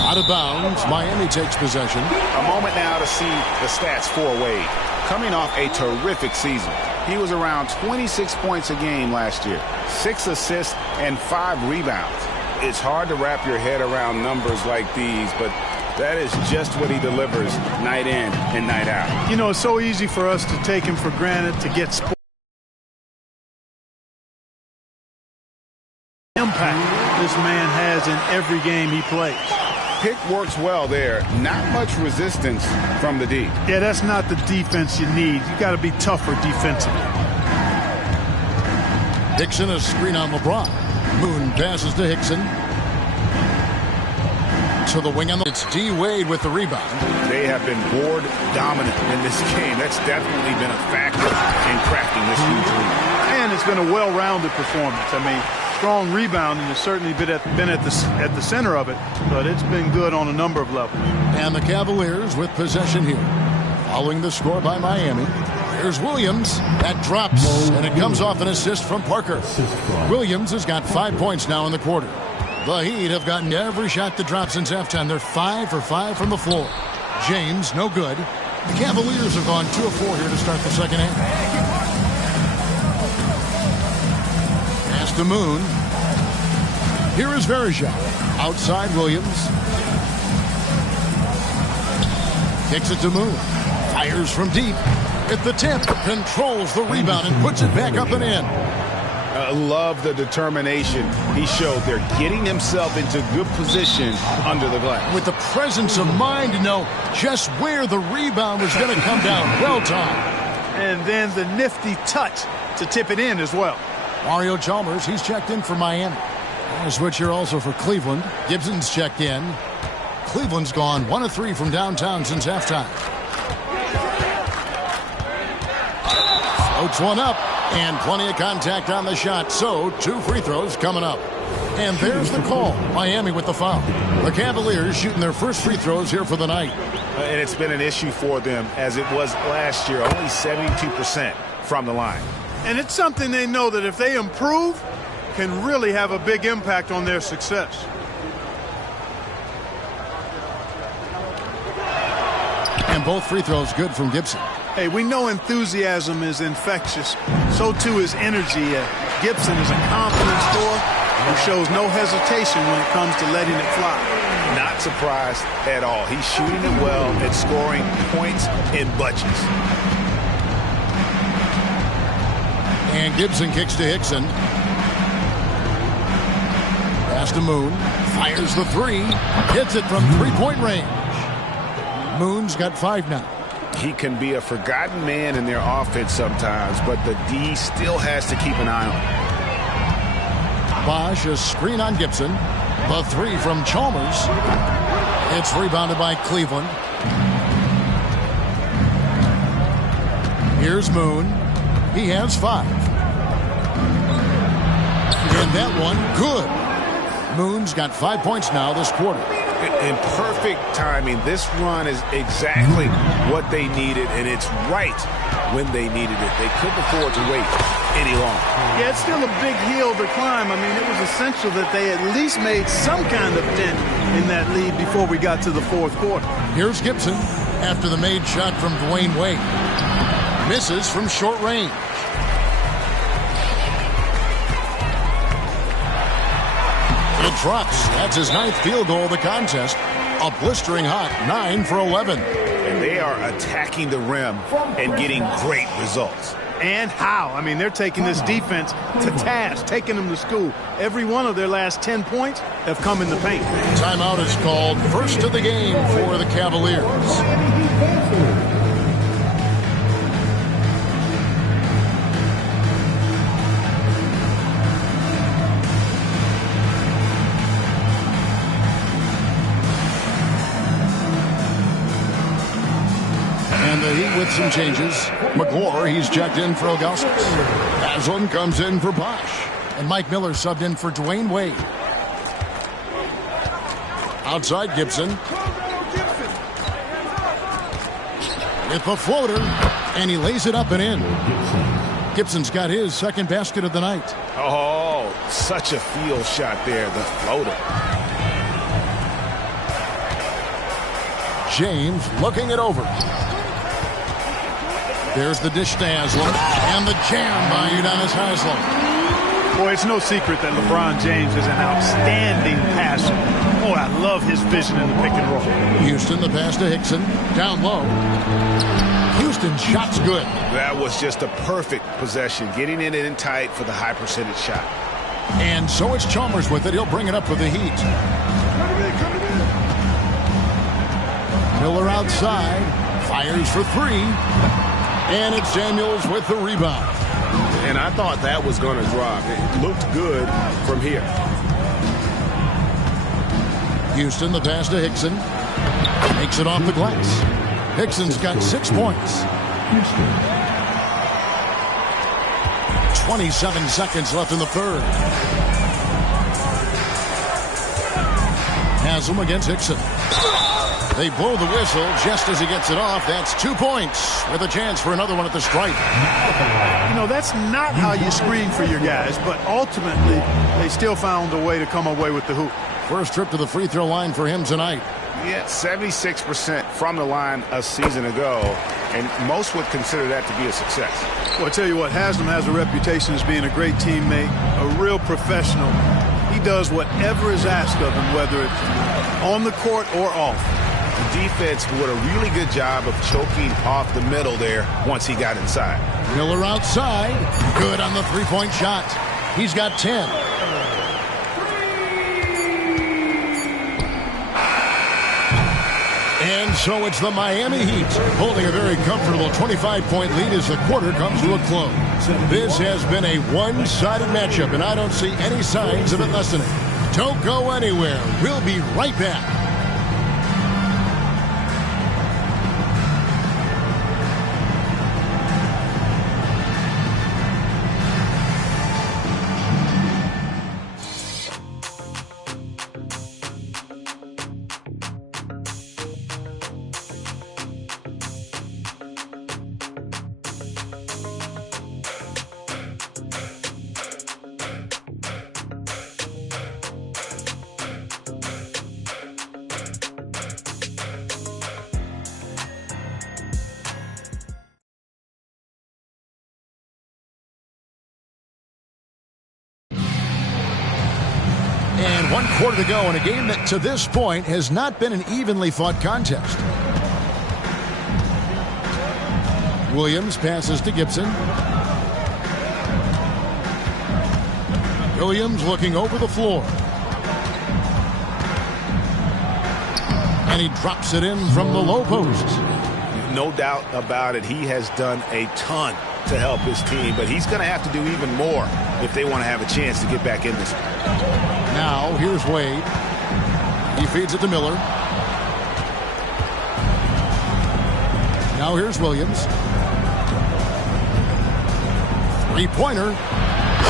Out of bounds. Miami takes possession. A moment now to see the stats for Wade. Coming off a terrific season. He was around 26 points a game last year. 6 assists and 5 rebounds. It's hard to wrap your head around numbers like these, but that is just what he delivers night in and night out. You know, it's so easy for us to take him for granted, to get impact this man has in every game he plays. Pick works well there. Not much resistance from the D. Yeah, that's not the defense you need. You got to be tougher defensively. Hickson, a screen on LeBron. Moon passes to Hickson. To the wing on the... It's D. Wade with the rebound. They have been board dominant in this game. That's definitely been a factor in cracking this huge lead. And it's been a well-rounded performance. I mean, strong rebounding has certainly been at the center of it, but it's been good on a number of levels. And the Cavaliers with possession here. Following the score by Miami. Here's Williams. That drops, and it comes off an assist from Parker. Williams has got 5 points now in the quarter. The Heat have gotten every shot that dropped since halftime. They're 5 for 5 from the floor. James, no good. The Cavaliers have gone 2 of 4 here to start the second half. Pass to Moon. Here is Verija. Outside Williams. Kicks it to Moon. Fires from deep. At the tip. Controls the rebound and puts it back up and in. I love the determination he showed there, getting himself into good position under the glass. With the presence of mind to know just where the rebound was going to come down. Well timed. And then the nifty touch to tip it in as well. Mario Chalmers, he's checked in for Miami. And a switch here also for Cleveland. Gibson's checked in. Cleveland's gone 1 of 3 from downtown since halftime. Floats one up. And plenty of contact on the shot. So, 2 free throws coming up. And there's the call. Miami with the foul. The Cavaliers shooting their first free throws here for the night. And it's been an issue for them as it was last year. Only 72% from the line. And it's something they know that if they improve, can really have a big impact on their success. both free throws good from Gibson. Hey, we know enthusiasm is infectious. So too is energy. Gibson is a confident scorer who shows no hesitation when it comes to letting it fly. Not surprised at all. He's shooting it well and scoring points in bunches. And Gibson kicks to Hickson. Pass to Moon. Fires the three. Hits it from three-point range. Moon's got 5 now. He can be a forgotten man in their offense sometimes, but the D still has to keep an eye on him. Bosch, a screen on Gibson. The three from Chalmers. It's rebounded by Cleveland. Here's Moon. He has 5. And that one, good. Moon's got 5 points now this quarter. In perfect timing. This run is exactly what they needed, and it's right when they needed it. They couldn't afford to wait any longer. Yeah, it's still a big hill to climb. I mean, it was essential that they at least made some kind of dent in that lead before we got to the fourth quarter. Here's Gibson after the made shot from Dwayne Wade. Misses from short range. It drops. That's his 9th field goal of the contest. A blistering hot 9 for 11. And they are attacking the rim and getting great results. And how? I mean, they're taking this defense to task, taking them to school. Every one of their last 10 points have come in the paint. Timeout is called. First of the game for the Cavaliers. And the Heat with some changes. McGlure, he's checked in for Ilgauskas. Haslam comes in for Bosch. And Mike Miller subbed in for Dwayne Wade. Outside Gibson. With the floater. And he lays it up and in. Gibson's got his second basket of the night. Oh, such a field shot there, the floater. James looking it over. There's the dish to Haslam. And the jam by Udonis Haslam. Boy, it's no secret that LeBron James is an outstanding passer. Boy, I love his vision in the pick and roll. Houston, the pass to Hickson. Down low. Houston shot's good. That was just a perfect possession. Getting it in tight for the high percentage shot. And so it's Chalmers with it. He'll bring it up for the Heat. Miller outside. Fires for 3. And it's Samuels with the rebound. And I thought that was going to drop. It looked good from here. Houston, the pass to Hickson. Makes it off the glass. Hickson's got 6 points. 27 seconds left in the third. Haslam against Hickson. They blow the whistle just as he gets it off. That's 2 points with a chance for another one at the stripe. You know, that's not how you screen for your guys, but ultimately they still found a way to come away with the hoop. First trip to the free throw line for him tonight. Yeah, 76% from the line a season ago, and most would consider that to be a success. Well, I tell you what, Haslam has a reputation as being a great teammate, a real professional. He does whatever is asked of him, whether it's on the court or off. The defense did a really good job of choking off the middle there once he got inside. Miller outside. Good on the three-point shot. He's got 10. And so it's the Miami Heat holding a very comfortable 25-point lead as the quarter comes to a close. This has been a one-sided matchup, and I don't see any signs of it lessening. Don't go anywhere. We'll be right back. 1 quarter to go in a game that to this point has not been an evenly fought contest. Williams passes to Gibson. Williams looking over the floor. And he drops it in from the low post. No doubt about it. He has done a ton to help his team, but he's going to have to do even more if they want to have a chance to get back in this. Now, here's Wade. He feeds it to Miller. Now here's Williams. Three-pointer.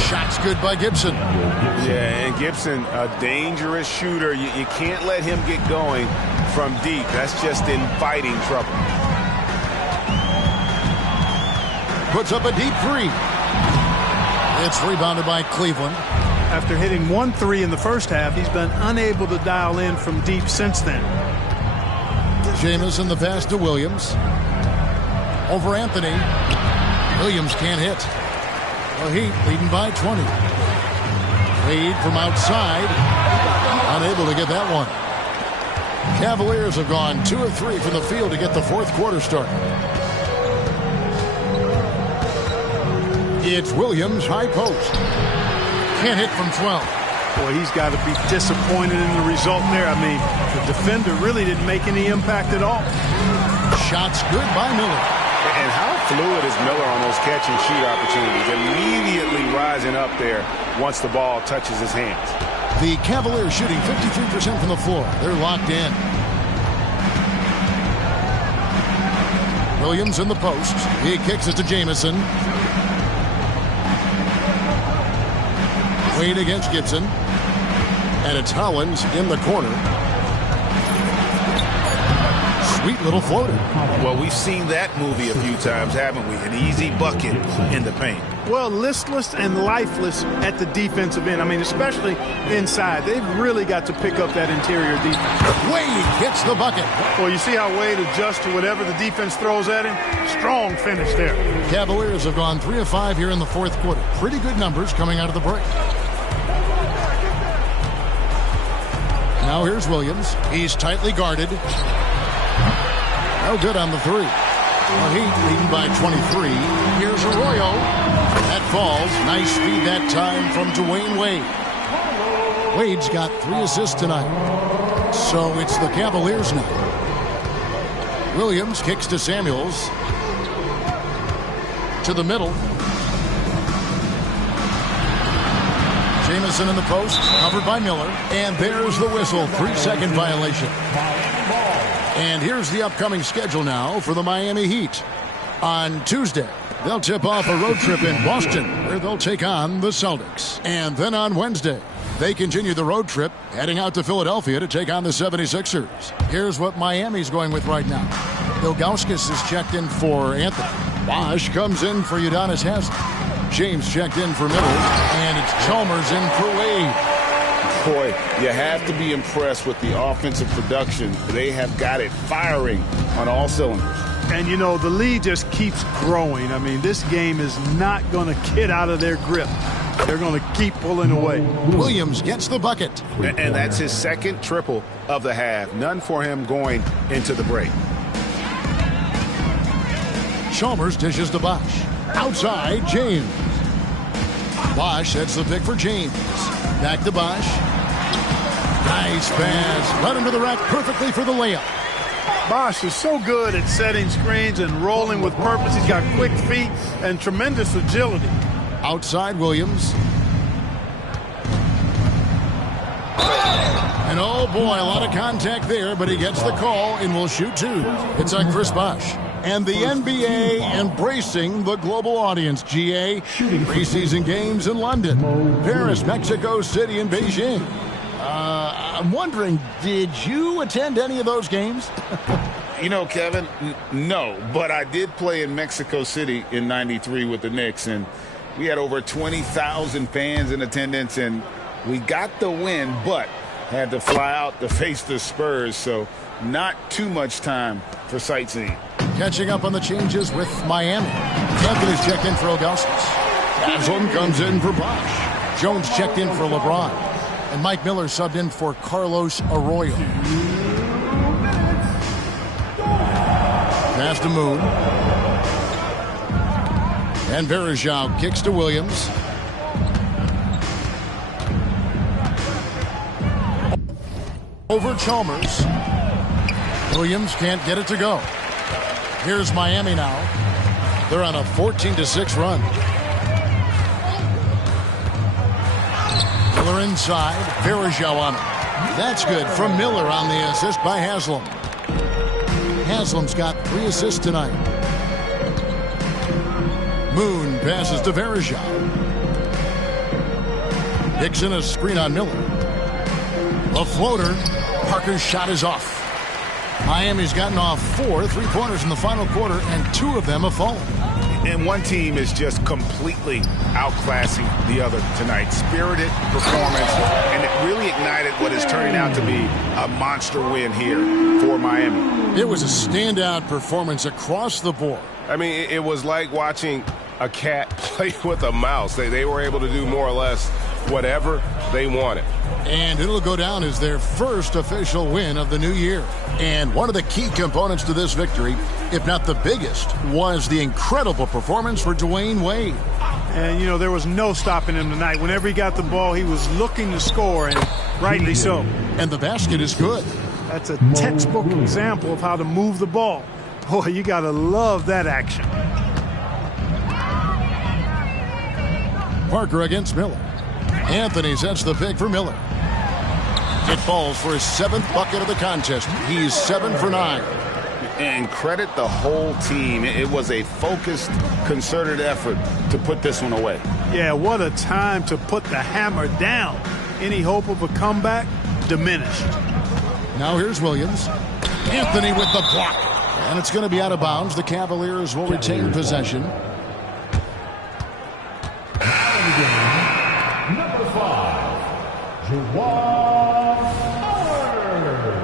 Shot's good by Gibson. Yeah, and Gibson, a dangerous shooter. You can't let him get going from deep. That's just inviting trouble. Puts up a deep three. It's rebounded by Cleveland. After hitting 1-3 in the first half, he's been unable to dial in from deep since then. Jamison the pass to Williams. Over Anthony. Williams can't hit. The Heat leading by 20. Wade from outside. Unable to get that one. Cavaliers have gone 2 of 3 from the field to get the fourth quarter started. It's Williams, high post. Can't hit from 12. Boy, he's got to be disappointed in the result there. I mean, the defender really didn't make any impact at all. Shots good by Miller. And how fluid is Miller on those catch and shoot opportunities? Immediately rising up there once the ball touches his hands. The Cavaliers shooting 53% from the floor. They're locked in. Williams in the post. He kicks it to Jamison. Wade against Gibson. And it's Hollins in the corner. Sweet little floater. Well, we've seen that movie a few times, haven't we? An easy bucket in the paint. Well, listless and lifeless at the defensive end. I mean, especially inside. They've really got to pick up that interior defense. Wade gets the bucket. Well, you see how Wade adjusts to whatever the defense throws at him? Strong finish there. Cavaliers have gone 3 of 5 here in the fourth quarter. Pretty good numbers coming out of the break. Now here's Williams. He's tightly guarded. No good on the three. The Heat leading by 23. Here's Arroyo. That falls. Nice feed that time from Dwayne Wade. Wade's got 3 assists tonight. So it's the Cavaliers now. Williams kicks to Samuels. To the middle. Jamison in the post, covered by Miller. And there's the whistle. 3-second violation. And here's the upcoming schedule now for the Miami Heat. On Tuesday, they'll tip off a road trip in Boston, where they'll take on the Celtics. And then on Wednesday, they continue the road trip, heading out to Philadelphia to take on the 76ers. Here's what Miami's going with right now. Ilgauskas is checked in for Anthony. Bosch comes in for Udonis Haslem. James checked in for Miller. And it's Chalmers in for Wade. Boy, you have to be impressed with the offensive production. They have got it firing on all cylinders. And, you know, the lead just keeps growing. I mean, this game is not going to get out of their grip. They're going to keep pulling away. Williams gets the bucket. And that's his second triple of the half. None for him going into the break. Chalmers dishes to Bosch. Outside, James. Bosch sets the pick for James. Back to Bosch. Nice pass. Right into the rack perfectly for the layup. Bosch is so good at setting screens and rolling with purpose. He's got quick feet and tremendous agility. Outside, Williams. And oh boy, a lot of contact there, but he gets the call and will shoot 2. It's on Chris Bosch. And the NBA embracing the global audience, GA. Preseason games in London, Paris, Mexico City, and Beijing. I'm wondering, did you attend any of those games? You know, Kevin, no, but I did play in Mexico City in '93 with the Knicks, and we had over 20,000 fans in attendance, and we got the win, but had to fly out to face the Spurs, so not too much time for sightseeing. Catching up on the changes with Miami. Anthony's checked in for Ilgauskas. Haslam comes in for Bosch. Jones checked in for LeBron. And Mike Miller subbed in for Carlos Arroyo. Pass to Moon. And Varejao kicks to Williams. Over Chalmers. Williams can't get it to go. Here's Miami now. They're on a 14-6 run. Miller inside. Varejao on it. That's good from Miller on the assist by Haslam. Haslam's got 3 assists tonight. Moon passes to Varejao. Dixon a screen on Miller. A floater. Parker's shot is off. Miami's gotten off 4 3-pointers in the final quarter, and 2 of them have fallen. And one team is just completely outclassing the other tonight. Spirited performance, and it really ignited what is turning out to be a monster win here for Miami. It was a standout performance across the board. I mean, it was like watching a cat play with a mouse. They were able to do more or less whatever they wanted. And it'll go down as their first official win of the new year. And one of the key components to this victory, if not the biggest, was the incredible performance for Dwayne Wade. And, you know, there was no stopping him tonight. Whenever he got the ball, he was looking to score, and rightly so. And the basket is good. That's a textbook example of how to move the ball. Boy, you got to love that action. Parker against Miller. Anthony sets the pick for Miller. It falls for his 7th bucket of the contest. He's 7 for 9. And credit the whole team. It was a focused, concerted effort to put this one away. Yeah, what a time to put the hammer down. Any hope of a comeback diminished. Now here's Williams. Anthony with the block. And it's going to be out of bounds. The Cavaliers will retain possession. Number 5, Juwan Howard.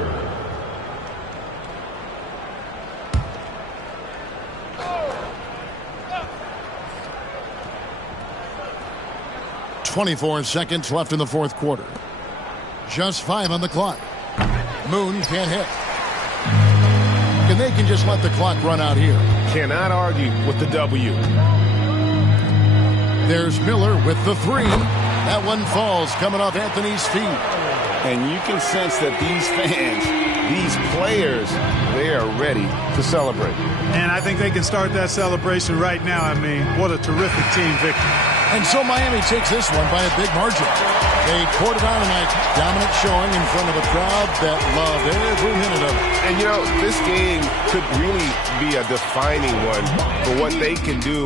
24 seconds left in the 4th quarter. Just 5 on the clock. Moon can't hit. And they can just let the clock run out here. Cannot argue with the W. There's Miller with the 3. That one falls coming off Anthony's feet. And you can sense that these fans, these players, they are ready to celebrate. And I think they can start that celebration right now. I mean, what a terrific team victory. And so Miami takes this one by a big margin. They poured it on tonight, dominant showing in front of a crowd that loved every minute of it. And, you know, this game could really be a defining one for what they can do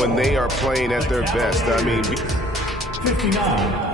when they are playing at their best. I mean, 59.